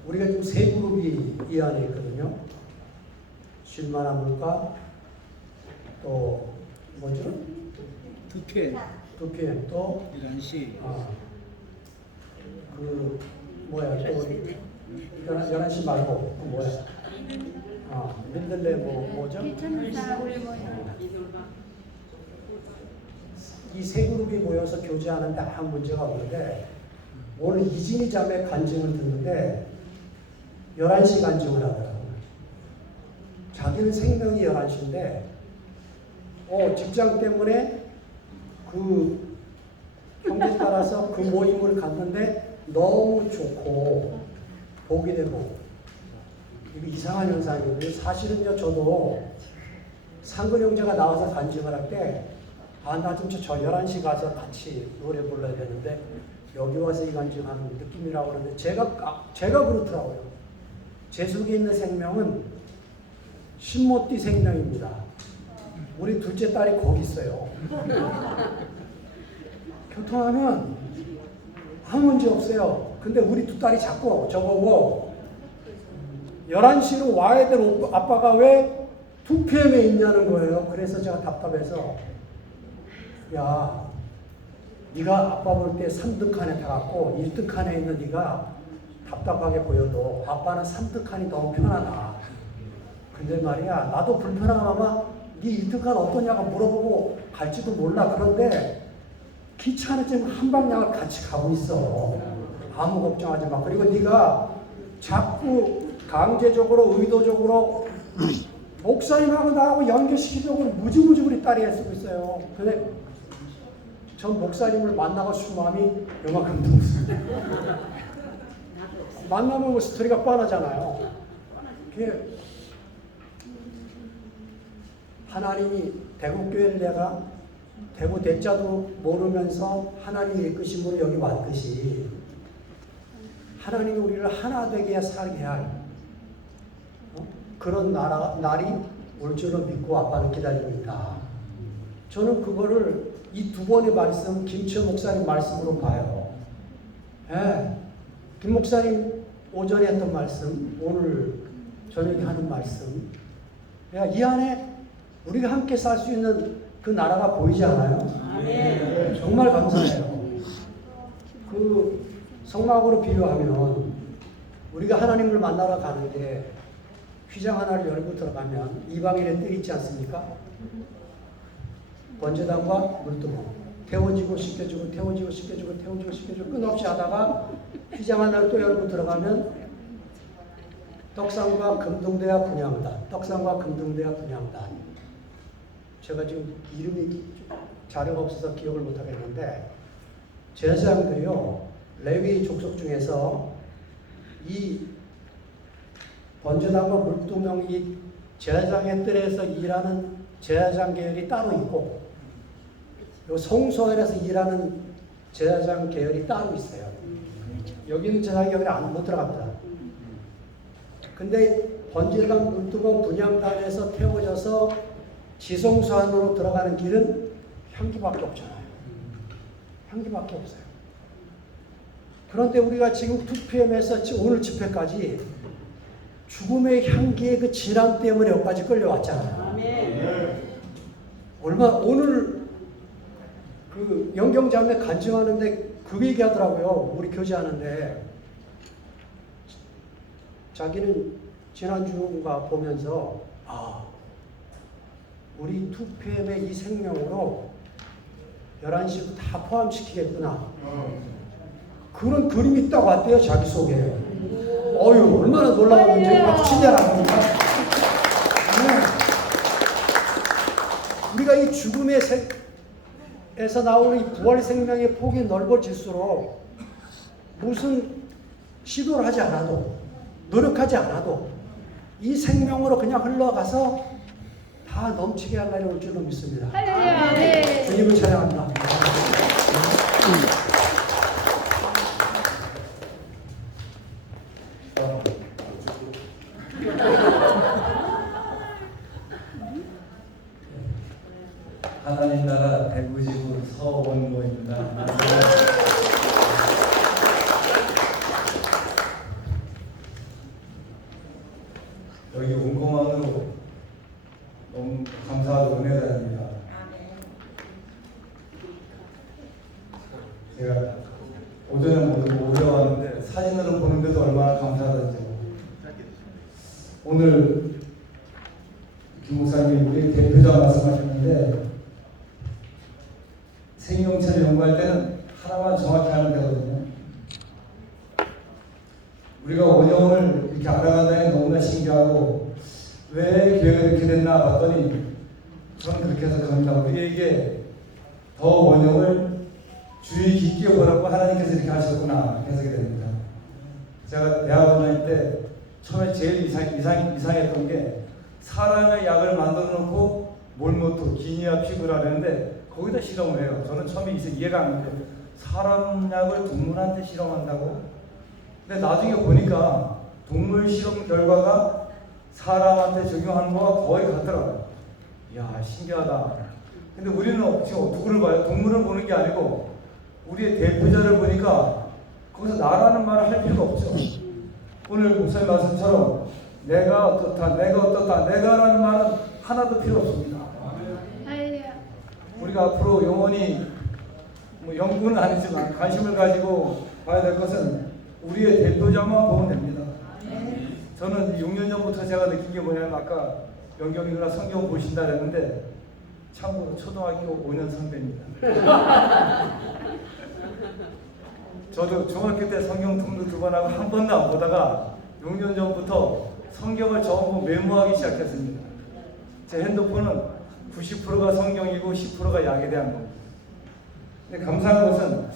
우리가 지금 세 그룹이 이 안에 있거든요. 쉴만한 물가, 또 뭐죠? 두쾌. 또 11시. 그 뭐야, 또 11시 말고 그 뭐야? 민들레 뭐죠? 이 세 그룹이 모여서 교제하는데 아무 문제가 없는데, 오늘 이진희 자매 간증을 듣는데 11시 간증을 하더라고요. 자기는 생명이 11시인데 직장 때문에 그 형제 따라서 그 모임을 갔는데 너무 좋고 복이 되고, 이거 이상한 현상이거든요. 사실은요, 저도 상근 형제가 나와서 간증을 할 때 나 좀 저 11시 가서 같이 노래 불러야 되는데 여기 와서 이 간증하는 느낌이라고 그러는데, 제가 그렇더라고요. 제 속에 있는 생명은 신모띠 생명입니다. 우리 둘째 딸이 거기 있어요. 교통하면 아무 문제 없어요. 근데 우리 두 딸이 자꾸 저보고 11시로 와야 될 아빠가 왜 2PM에 있냐는 거예요. 그래서 제가 답답해서, 야, 네가 아빠 볼 때 3등 칸에 타갖고 1등 칸에 있는 네가 답답하게 보여도 아빠는 3등 칸이 너무 편하다. 근데 말이야, 나도 불편하면 네 1등 칸 어떠냐고 물어보고 갈지도 몰라. 그런데 기차는 지금 한방향을 같이 가고 있어. 아무 걱정하지 마. 그리고 네가 자꾸 강제적으로 의도적으로 목사님하고 나하고 연결시키려고 무지무지 우리 딸이 애쓰고 있어요. 근데 전 목사님을 만나고 싶은 마음이 요만큼도 없어요. 만나면 스토리가 뻔하잖아요. 그게 하나님이 대구교회를 내가 대구 대자도 모르면서 하나님이 이끄신 분을 여기 왔듯이 하나님이 우리를 하나 되게 살게 할 그런 날이 올 줄로 믿고 아빠는 기다리고 있다. 저는 그거를 이 두 번의 말씀, 김치호 목사님 말씀으로 봐요. 예. 김 목사님 오전에 했던 말씀, 오늘 저녁에 하는 말씀. 이 안에 우리가 함께 살 수 있는 그 나라가 보이지 않아요? 네. 정말 감사해요. 그 성막으로 비유하면 우리가 하나님을 만나러 가는데 휘장 하나를 열고 들어가면 이방인의 뜰 있지 않습니까? 번제단과 물두멍 태워지고 씻겨주고 태워지고 씻겨주고 태워지고 씻겨주고 끝없이 하다가 휘장 하나를 또 열고 들어가면 떡상과 금동대와 분향단, 떡상과 금동대와 분향단. 제가 지금 이름이 자료가 없어서 기억을 못 하겠는데 제사장들이요 레위 족속 중에서 이 번제단과 물두멍이 제사장의 뜰에서 일하는 제사장 계열이 따로 있고 요 성소안에서 일하는 제사장 계열이 따로 있어요. 여기는 제사장 계열이 못 들어갑니다. 근데 번제단 물두멍 분향단에서 태워져서 지성소 안으로 들어가는 길은 향기밖에 없잖아요. 향기밖에 없어요. 그런데 우리가 지금 2PM에서 오늘 집회까지 죽음의 향기의 그 질환 때문에 여기까지 끌려왔잖아요. 오늘 그 영경자매 간증하는데 그 얘기하더라고요. 우리 교제하는데 자기는 지난주가 보면서 우리 2PM의 이 생명으로 11시도 다 포함시키겠구나. 그런 그림이 딱 왔대요. 자기 속에. 어휴 얼마나 놀라웠는지 박수 치자랍니다. 우리가 이 죽음에서 나오는 이 부활 생명의 폭이 넓어질수록 무슨 시도를 하지 않아도 노력하지 않아도 이 생명으로 그냥 흘러가서 다 넘치게 할 날이 올 줄로 믿습니다. 주님을 찬양합니다. 하나님 나라 대구지구 서원고입니다. 여기 온 것만으로 너무 감사하고 은혜가 됩니다. 제가 오전에 모두 오려왔는데 사진으로 보는데도 얼마나 감사하던지. 오늘 김 목사님이 우리 대표자 말씀하셨는데 생명체를 연구할 때는 하나만 정확히 하면 되거든요. 우리가 원형을 이렇게 알아간다는 게 너무나 신기하고 왜 교회가 이렇게 됐나 봤더니 저는 그렇게 해석합니다. 우리에게 더 원형을 주의 깊게 보라고 하나님께서 이렇게 하셨구나 해석이 됩니다. 제가 대학원 다닐 때 처음에 제일 이상했던 게 사람의 약을 만들어 놓고 몰모토 기니아 피그라 그랬는데 거기다 실험을 해요. 저는 처음에 이해가 안 가는데 사람 약을 동물한테 실험한다고? 근데 나중에 보니까 동물 실험 결과가 사람한테 적용하는 거와 거의 같더라고요. 이야 신기하다. 근데 우리는 지금 누구를 봐요? 동물을 보는 게 아니고 우리의 대표자를 보니까 거기서 나라는 말을 할 필요가 없죠. 오늘 목사님 말씀처럼 내가 어떻다, 내가라는 말은 하나도 필요 없습니다. 우리가 앞으로 영원히 연구는 아니지만 관심을 가지고 봐야 될 것은 우리의 대표자만 보면 됩니다. 저는 6년 전부터 제가 느낀 게 뭐냐면 아까 영경이 누나 성경 보신다 그랬는데 참고로 초등학교 5년 선배입니다. 저도 중학교 때 성경 통독 2번 하고 한 번도 안 보다가 6년 전부터 성경을 전부 메모하기 시작했습니다. 제 핸드폰은 90%가 성경이고 10%가 약에 대한 겁니다. 근데 감사한 것은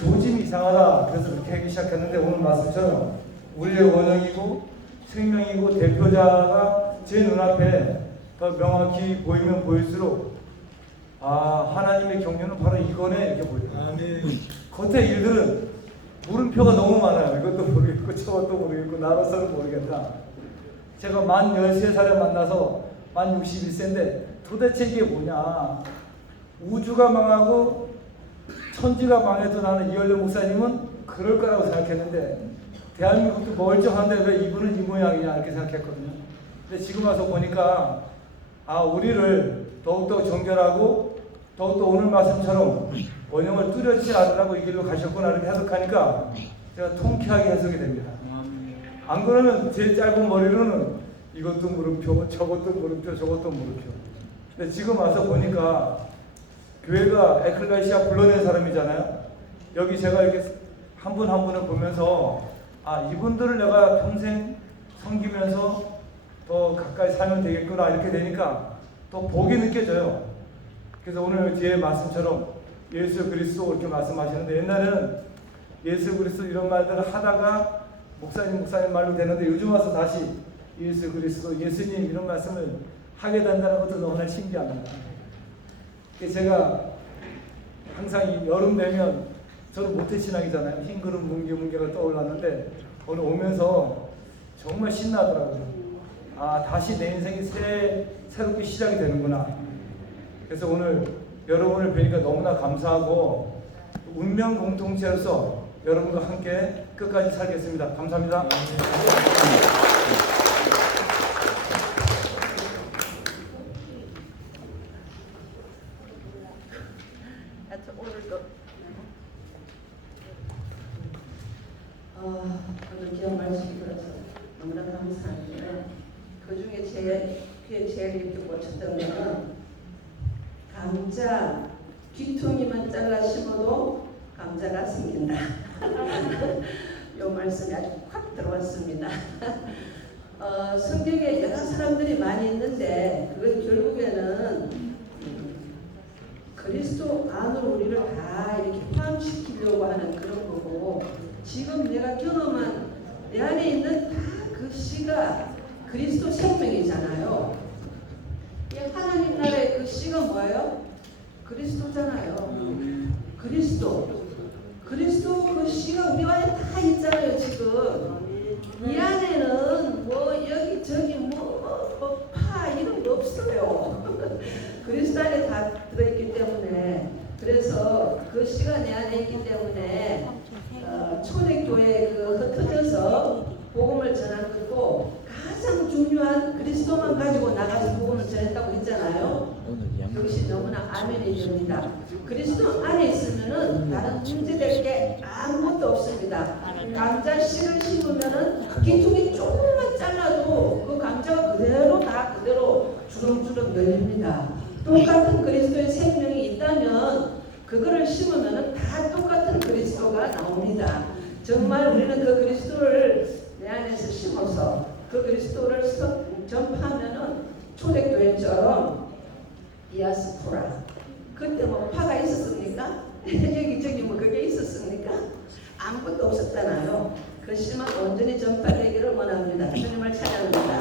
조짐이 이상하다. 그래서 그렇게 하기 시작했는데 오늘 말씀처럼 우리의 원형이고 생명이고 대표자가 제 눈앞에 더 명확히 보이면 보일수록 하나님의 경륜은 바로 이거네 이렇게 보여요. 겉의 일들은 물음표가 너무 많아요. 이것도 모르겠고 저것도 모르겠고 나로서는 모르겠다. 제가 만 13살에 만나서 만 61세인데 도대체 이게 뭐냐. 우주가 망하고 천지가 망해도 나는 이현래 목사님은 그럴 거라고 생각했는데 대한민국도 멀쩡한데 왜 이분은 이 모양이냐 이렇게 생각했거든요. 근데 지금 와서 보니까 우리를 더욱더 정결하고 더욱더 오늘 말씀처럼 원형을 뚜렷이 알으라고 이 길로 가셨구나 이렇게 해석하니까 제가 통쾌하게 해석이 됩니다. 안 그러면 제 짧은 머리로는 이것도 물음표, 저것도 물음표, 저것도 물음표. 근데 지금 와서 보니까 교회가 에클레시아 불러낸 사람이잖아요. 여기 제가 이렇게 한 분 한 분을 보면서 이분들을 내가 평생 섬기면서 더 가까이 살면 되겠구나 이렇게 되니까 더 복이 느껴져요. 그래서 오늘 뒤에 말씀처럼 예수 그리스도 이렇게 말씀하시는데 옛날에는 예수 그리스도 이런 말들을 하다가 목사님 말로 되는데 요즘 와서 다시 예수 그리스도 예수님 이런 말씀을 하게 된다는 것도 너무나 신기합니다. 제가 항상 이 여름 되면 저는 모태신앙이잖아요. 흰구름 뭉게뭉게가 떠올랐는데 오늘 오면서 정말 신나더라고요. 다시 내 인생이 새롭게 시작이 되는구나. 그래서 오늘 여러분을 뵈니까 너무나 감사하고 운명 공동체로서 여러분과 함께 끝까지 살겠습니다. 감사합니다. 오늘 귀한 말씀 들어서 너무나 감사합니다. 그 중에 제일 이렇게 꽂혔던 거는 감자 귀퉁이만 잘라 심어도 감자가 생긴다. 이 말씀이 아주 확 들어왔습니다. 성경에 여러 사람들이 많이 있는데 그건 결국에는 그리스도 안으로 우리를 다 이렇게 포함시키려고 하는 그런 거고 지금 내가 경험한 내 안에 있는 다 그 씨가 그리스도 생명이잖아요. 하나님 나라의 그 씨가 뭐예요? 그리스도잖아요. 그리스도 그 씨가 우리 안에 다 있잖아요. 지금 이 안에는 뭐 여기저기 파 이런 거 없어요. 그리스도 안에 다 들어있기 때문에 그래서 그 씨가 내 안에 있기 때문에 초대교회에 흩어져서 복음을 전하는 것도 가장 중요한 그리스도만 가지고 나가서 복음을 전했다고 했잖아요. 그것이 너무나 아멘이 됩니다. 그리스도 안에 있으면은 다른 문제될 게 아무것도 없습니다. 감자 씨를 심으면은 기둥이 조금만 잘라도 그 감자가 그대로 주렁주렁 열립니다. 똑같은 그리스도의 생명이 있다면 그거를 심으면은 다 똑같은 그리스도가 나옵니다. 정말 우리는 그 그리스도를 내 안에서 심어서 그 그리스도를 전파하면은 초대교회처럼 디아스포라 그때 뭐 파가 있었습니까? 여기저기 뭐 그게 있었습니까? 아무것도 없었잖아요. 그 씨만 온전히 전파되기를 원합니다. 주님을 찬양합니다.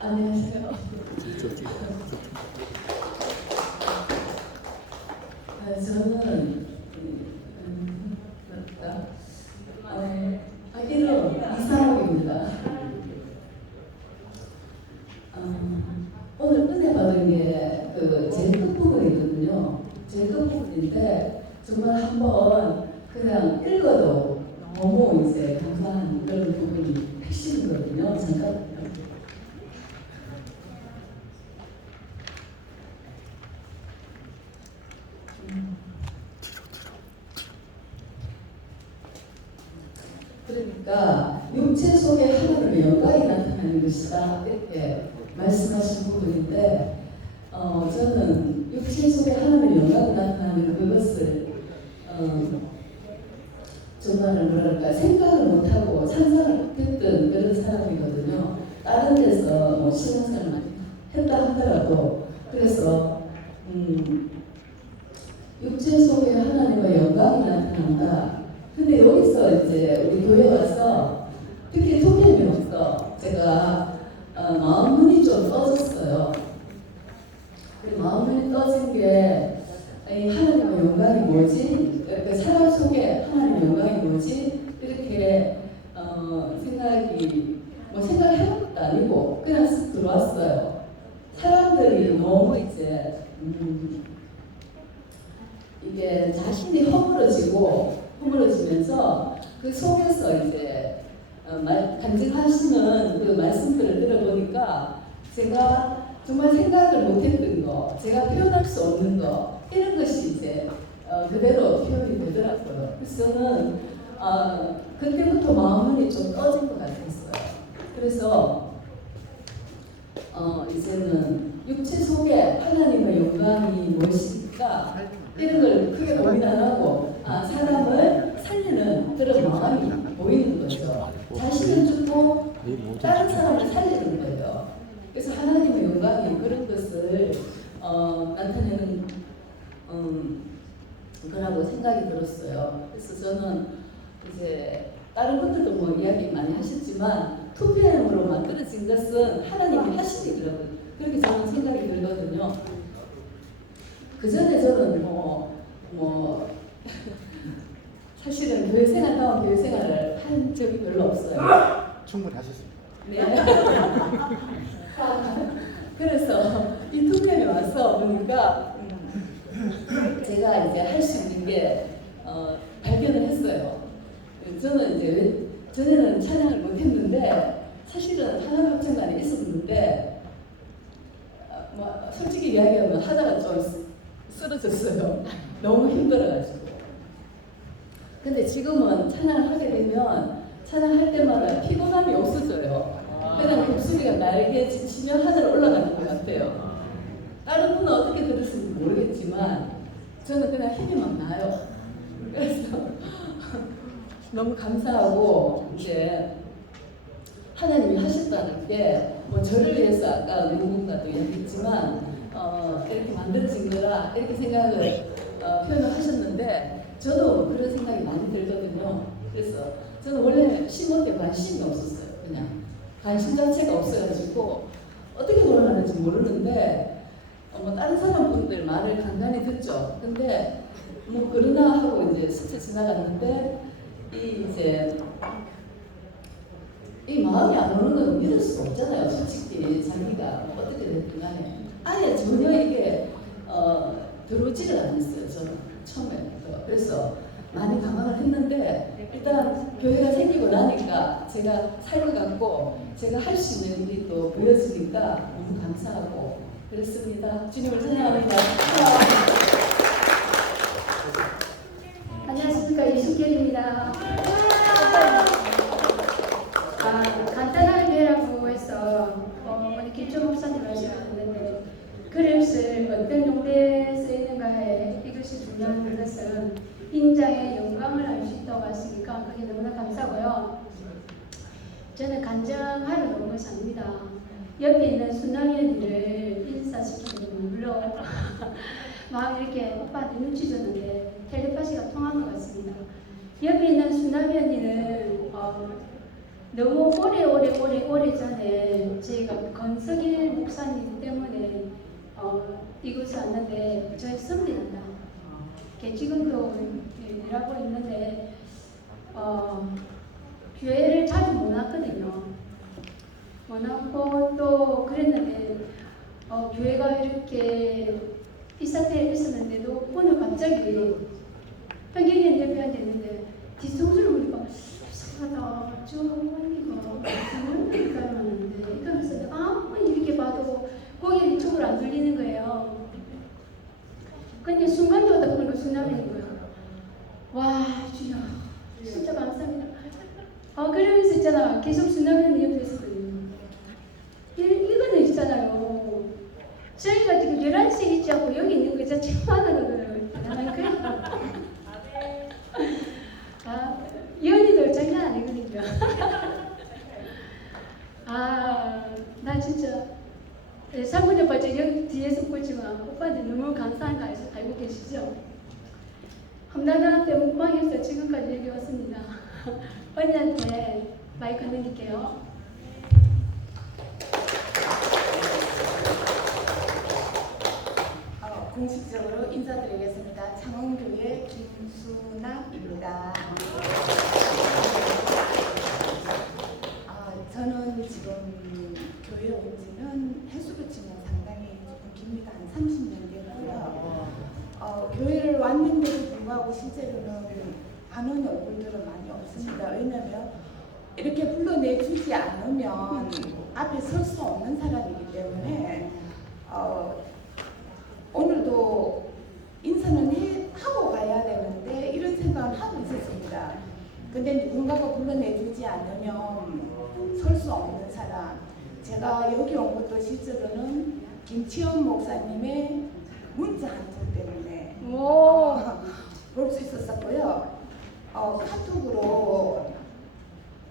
안녕하세요. 저는 이름 이상욱입니다. 오늘 은혜 받은 게 제 끝부분이거든요. 제 끝부분인데 정말 한번 그냥 읽어도 너무 이제 감사한 그런 부분이 핵심이거든요. 잠깐. 그러니까 육체 속에 하나님의 영광이 나타나는 것이다 이렇게 말씀하신 부분인데 저는 육체 속에 하나님의 영광이 나타나는 그것을 정말 뭐랄까 생각을 못하고 상상을 다른 데서 뭐 신앙생활 했다 하더라도 그래서 육체 속에 하나님의 영광이 나타난다. 근데 여기서 이제 우리 교회 와서 특히 토템이 없어. 제가 마음문이 좀 떠졌어요. 그 마음문이 떠진 게 하나님의 영광이 뭐지? 그 사람 속에 하나님의 영광이 뭐지? 이렇게 생각해본 것도 아니고 그냥 쓱 들어왔어요. 사람들이 너무 이제 이게 자신이 허물어지면서 그 속에서 이제 간증하시는 그 말씀들을 들어보니까 제가 정말 생각을 못했던 거, 제가 표현할 수 없는 거 이런 것이 이제 그대로 표현이 되더라고요. 그래서 저는 그때부터 마음이 좀 떠진 것 같았어요. 그래서 이제는 육체 속에 하나님의 영광이 무엇일까 이런 걸 크게 고민 안 하고 사람을 살리는 그런 마음이 보이는 거죠. 자신을 죽고 다른 사람을 살리는 거예요. 그래서 하나님의 영광이 그런 것을 나타내는 거라고 생각이 들었어요. 그래서 저는 이제 다른 분들도 뭐 이야기 많이 하셨지만 투표으로 만들어진 것은 하나님이 하신 일이라고 그렇게 저는 생각이 들거든요. 그 전에 저는 사실은 교회생활다운 교회생활을 한 적이 별로 없어요. 충분히 하셨습니다. 네. 그래서 이 투표에 와서 보니까 제가 이제 할 수 있는 게 발견을 했어요. 저는 이제 전에는 찬양을 못했는데 사실은 하나님합창단에 있었는데 솔직히 이야기하면 하다가 좀 쓰러졌어요. 너무 힘들어가지고. 근데 지금은 찬양을 하게 되면 찬양할 때마다 피곤함이 없어져요. 그냥 목소리가 날개 지치며 하늘 올라가는 것 같아요. 다른 분은 어떻게 들으실지 모르겠지만 저는 그냥 힘이 막 나요. 그래서 너무 감사하고 이제 하나님이 하셨다는 게 뭐 저를 위해서 아까 누군가도 얘기했지만 이렇게 만들어진 거라 이렇게 생각을 표현을 하셨는데 저도 그런 생각이 많이 들거든요. 그래서 저는 원래 신문에 관심이 없었어요. 그냥 관심 자체가 없어가지고 어떻게 돌아가는지 모르는데 다른 사람 분들 말을 간간히 듣죠. 근데 뭐 그러나 하고 이제 스쳐 지나갔는데 이 마음이 안 오는 건 믿을 수가 없잖아요. 솔직히 자기가 어떻게 됐든 간에 아예 전혀 이게 들어오지를 않았어요. 저는 처음에부터. 그래서 많이 당황을 했는데 일단 교회가 생기고 나니까 제가 삶을 갖고 제가 할 수 있는 일이 또 보여지니까 너무 감사하고 그랬습니다. 주님을 찬양합니다. 안녕하십니까, 이순결입니다. 간단한 교회라고 해서 우리 기초 목사님 하셨는데 그릇을 어떤 용대에 쓰이는가에 이것이 중요한 것은 인자의 영광을 알 수 있다고 하시니까 그게 너무나 감사고요. 저는 간증하러 온 것이 아닙니다. 옆에 있는 순남이 언니를 인사시키고 물러 막 이렇게 오빠한테 눈치 줬는데 텔레파시가 통한 것 같습니다. 옆에 있는 순남이 언니는 너무 오래 전에 저희가 권석일 목사님 때문에 이곳에 왔는데 저희 섭리한다. 지금도 일하고 있는데 교회를 자주 못 왔거든요. 못 왔고 또 그랬는데 교회가 이렇게 이 상태에 있었는데도 오늘 갑자기 현경이 옆에 앉아있는데 뒤통수를 보니까 이상하다. 저 언니가 잘못될까요? 하는데 이러면서 아무리 이렇게 봐도 고개 이쪽으로 안 들리는 거예요. 근데 순간적으로 보니까 순남인 거예요. 와 주여 진짜 감사합니다. 그러면서 있잖아 계속 순남이 옆에 있었거든요. 이거는 있잖아요. 저희가 지금 11시에 있지 않고 여기 있는 거 진짜 천만으로 나는 그래. 이 언니들 장난 아니거든요. 장군 오빠 저 여기 뒤에 숨고 있지만 오빠한테 너무 감사한 거 알고 계시죠? 험난한테 묵방에서 지금까지 여기 왔습니다. 언니한테 마이크 넘길게요. 공식적으로 인사드리겠습니다. 창원교회 김수남입니다. 저는 지금 교회에 온 지는 횟수로 치면 상당히 조금 깁니다. 한 30년 됐고요. 교회를 왔는데도 불구하고 실제로는 안 오는 얼굴들은 많이 없습니다. 왜냐하면 이렇게 불러내주지 않으면 앞에 설 수 없는 사람이기 때문에 오늘도 인사는 하고 가야 되는데 이런 생각을 하고 있었습니다. 근데 누군가가 불러내주지 않으면 설 수 없는 사람. 제가 여기 온 것도 실제로는 김치현 목사님의 문자 한 통 때문에 볼 수 있었고요. 카톡으로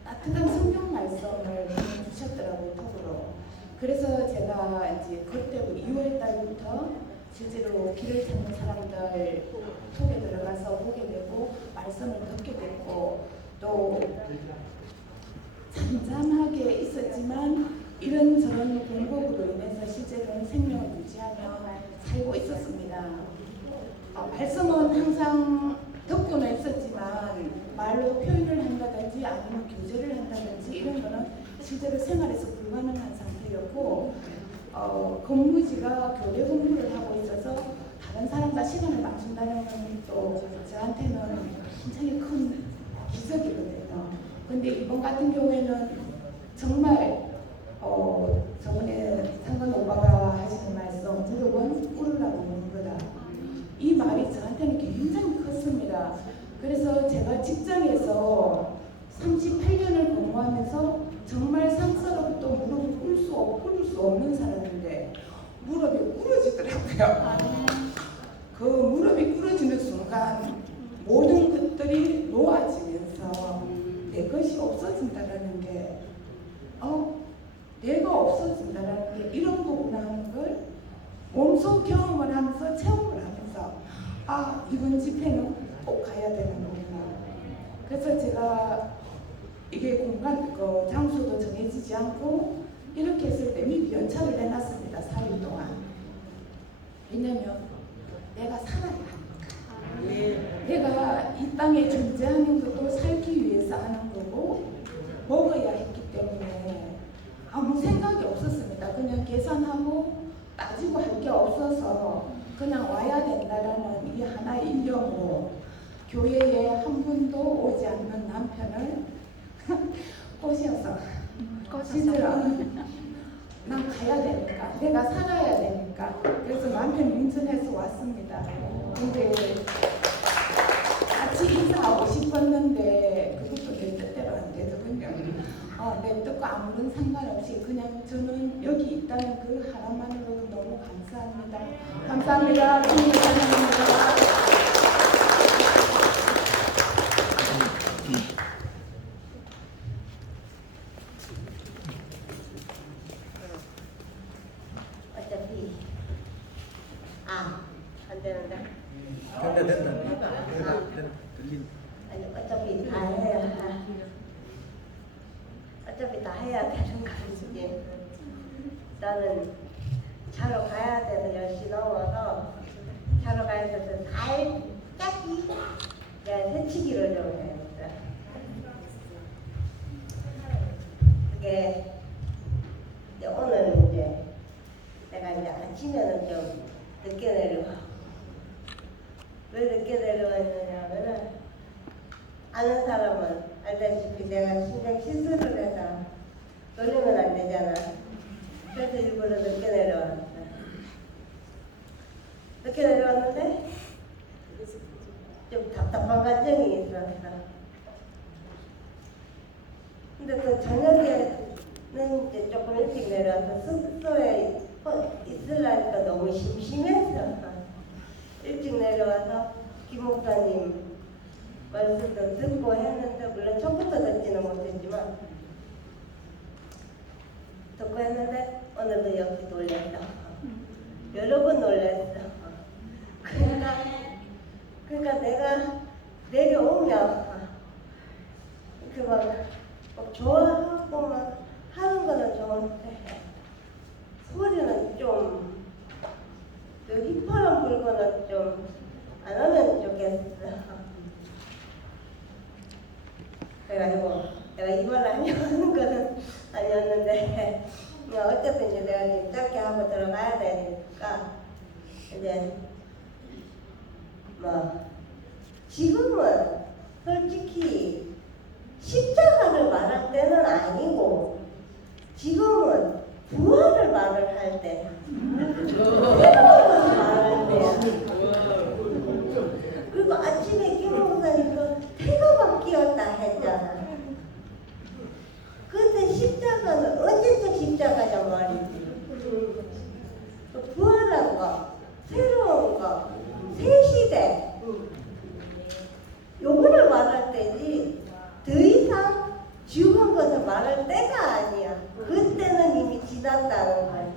따뜻한 성경 말씀을 주셨더라고요, 톡으로. 그래서 제가 이제 그때부터 2월 달부터 실제로 길을 찾는 사람들 톡에 들어가서 보게 되고 말씀을 듣게 됐고 또 잠잠하게 있었지만 이런저런 공복으로 인해서 실제로는 생명을 유지하며 살고 있었습니다. 말씀은 항상 듣고는 있었지만 말로 표현을 한다든지 아니면 교제를 한다든지 이런 거는 실제로 생활에서 불가능한 상태였고 근무지가 교대 근무를 하고 있어서 다른 사람과 시간을 맞춘다는 건 또 저한테는 굉장히 큰 기적이거든요. 근데 이번 같은 경우에는 정말 저번에 상관 오빠가 하시는 말씀 무릎은 꿇으라고 하는 거다. 이 말이 저한테는 굉장히 컸습니다. 그래서 제가 직장에서 38년을 근무하면서 정말 상사로부터 무릎을 꿇을 수 없는 사람인데 무릎이 꿇어지더라고요. 그 무릎이 꿇어지는 순간 모든 것들이 놓아지면서 내 것이 없어진다라는 게 내가 없어진다라는 게 이런 거구나 하는 걸 몸소 경험을 하면서 체험을 하면서 이번 집회는 꼭 가야 되는 거구나. 그래서 제가 이게 공간, 장소도 정해지지 않고 이렇게 했을 때 미리 연차를 내놨습니다. 4일 동안. 왜냐면 내가 살아야 하니까. 내가 이 땅에 존재하는 것도 살기 위해서 하는 거고 먹어야 했기 때문에 아무 생각이 없었습니다. 그냥 계산하고 따지고 할 게 없어서 그냥 와야 된다라는 이 하나의 일념으로 교회에 한 분도 오지 않는 남편을 꼬셔서 진짜로 난 가야 되니까 내가 살아야 되니까 그래서 남편 운전해서 왔습니다. 근데 같이 인사하고 싶었는데 그것도 내 뜻대로 안 되더군요. 내 뜻과 아무런 상관없이 그냥 저는 여기 있다는 그 하나만으로도 너무 감사합니다. 감사합니다. 주님 사랑합니다. 어차피 다 해야 어차피 다 해야 되는 거지. 나는 자러 가야 돼서 10시 넘어서 자러 가야 돼서 살짝 새치기를 좀 해야겠다. 그게 이제 오늘은 이제 내가 이제 아침에는 좀 늦게 내려와. 왜 늦게 내려왔느냐면은 아는 사람은 알다시피 내가 신경 실수를 해서 놀리면 안 되잖아. 그래서 일부러 늦게 내려왔어. 늦게 내려왔는데 좀 답답한 감정이 있었어. 근데 또 저녁에는 이제 조금 일찍 내려와서 숙소에 있으려니까 너무 심심했어. 일찍 내려와서 김 목사님 말씀도 듣고 했는데 물론 처음부터 듣지는 못했지만 듣고 했는데 오늘도 역시 놀랬어. 여러 번 놀랬어. 그러니까 내가 내려오면 막 좋아하고 막 하는 거는 좋은데 소리는 좀 휘파람 불고는 좀 안 하면 좋겠어. 그래가지고 내가 이걸 하려는 거는 아니었는데 어쨌든 이제 내가 이제 짧게 하고 들어가야 되니까 이제 뭐 지금은 솔직히 십자가를 말할 때는 아니고 지금은 부활을 말을 할 때, 부활을 말할 때야. 그리고 아침에 김 목사님 그 태가 바뀌었다 했잖아. 근데 십자가는 언제적 십자가냐 말이지. 부활한 거, 새로운 거, 새 시대. 요거를 말할 때지 더 이상 죽은 것을 말할 때가 아니야. 그때는 이미 지났다는 거지.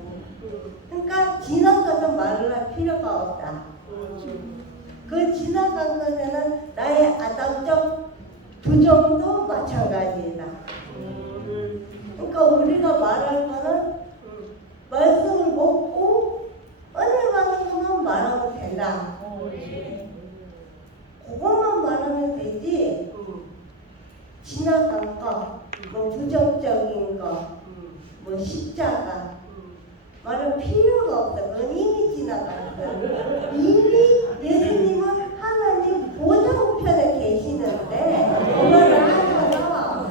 그러니까 지난 것은 말을 할 필요가 없다. 그 지나간 것에는 나의 아담적 부정도 마찬가지다. 그러니까 우리가 말할 거는 말씀을 먹고 은혜 받는 것만 말하면 된다. 그것만 말하면 되지. 지나간 거, 뭐 부정적인 거, 뭐 십자가 말할 필요가 없어. 그건 이미 지나갔어. 이미 예수님은 하나님 보좌우편에 계시는데 그거를 하셔서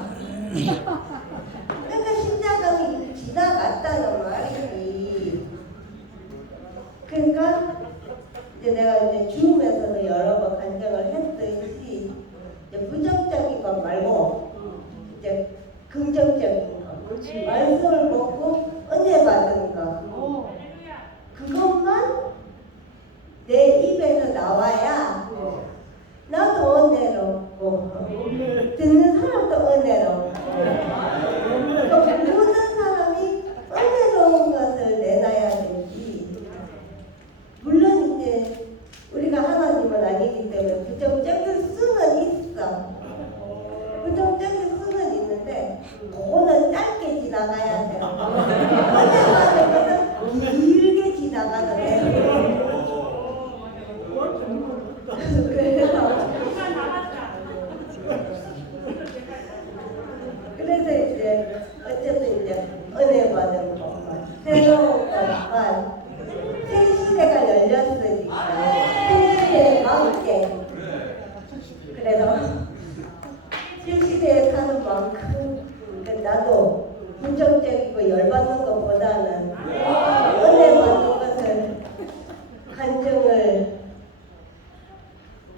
그러니까 십자가는 이미 지나갔다는 말이지. 그러니까 이제 내가 이제 죽으면서도 여러 번 간증을 했듯이 이제 부정적인 것 말고 이제 긍정적인 거, 말씀을 먹고 은혜 받은 거, 그것만 내 입에서 나와야 나도 은혜롭고 듣는 사람도 은혜롭고 그러니까 모든 사람이 은혜로운 것을 내놔야 되지. 물론 이제 우리가 하나님은 아니기 때문에 부정적인 수는 있어. 부정적인 수는 있는데 그거는 짧게 지나가야 돼. 은혜받는 것은 길게 지나가는 애. 그래서 이제 어쨌든 이제 은혜 받은 것만 새로운 것만 새 시대가 열렸으니까 새 시대에 맞게 그래서 새 시대에 사는 만큼 나도 부정적이고 열받는 것보다는 은혜 받는 것을 간증을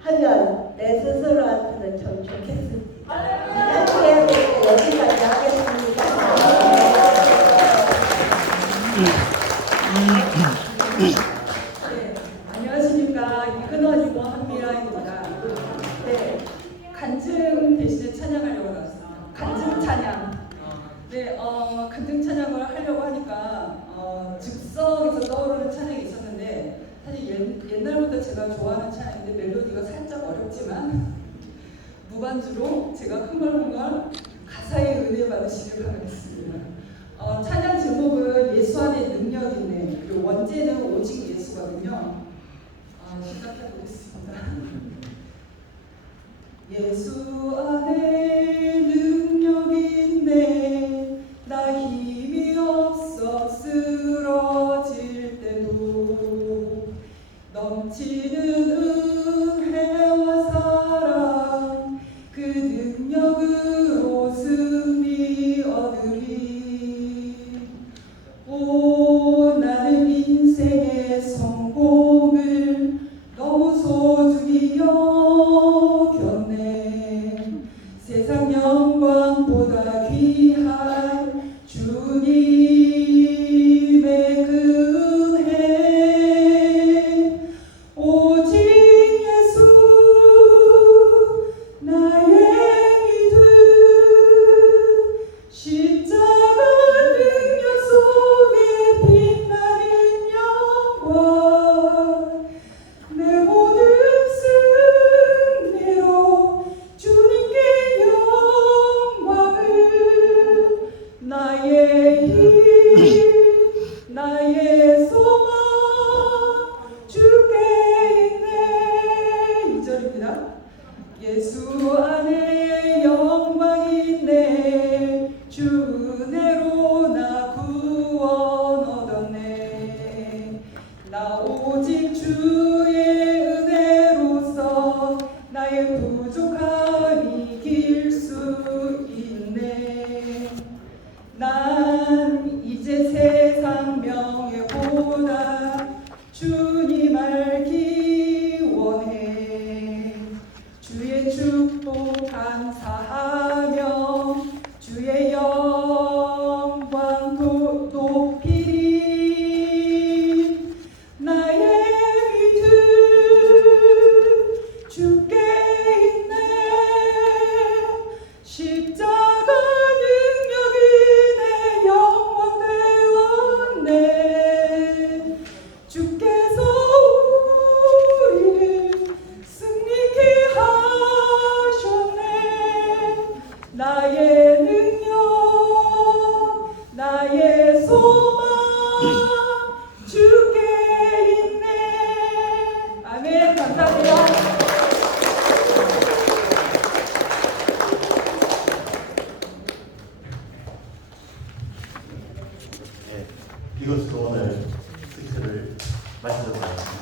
하면 내 스스로한테는 참 좋겠습니다. 짧게 여기까지 하겠습니다. 네, 안녕하십니까. 이근원이고 한미라입니다. 네, 간증 대신에 찬양하려고 나왔습니다. 간증 찬양. 네, 간증 찬양을 하려고 하니까 즉석에서 떠오르는 찬양이 있었는데 사실 옛날부터 제가 좋아하는 찬양인데 멜로디가 살짝 어렵지만 무반주로 제가 흥얼흥얼 가사의 은혜 받으시길 바라겠습니다. 찬양 제목은 예수 안에 능력이 있네. 그리고 원제는 오직 예수거든요. 시작해 보겠습니다. 예수 안에 능력이 있네. 나 힘이 없어 쓰러질 때도 넘치는 은혜와 사랑 그 능력으로 승리 얻으리. 오 나는 인생의 성공을 너무 소중히 여겼네. 세상 영광보다 귀한 주님의 그 은혜 오직 예수 나의 믿음 십자가 능력 속에 난 이제 세상 명예보다 주님 알기 원해. 주의 축복 감사하며 주의 영광 높이리. 나의 믿음 주께 있네. 십자가 능력이 내 영광 되었네. 주께서 우리를 승리케 하셨네. 나의 능력 나의 소망 주께 있네. 아멘. 감사합니다. 네, 이것으로 오늘 스피치를 마치도록 하겠습니다.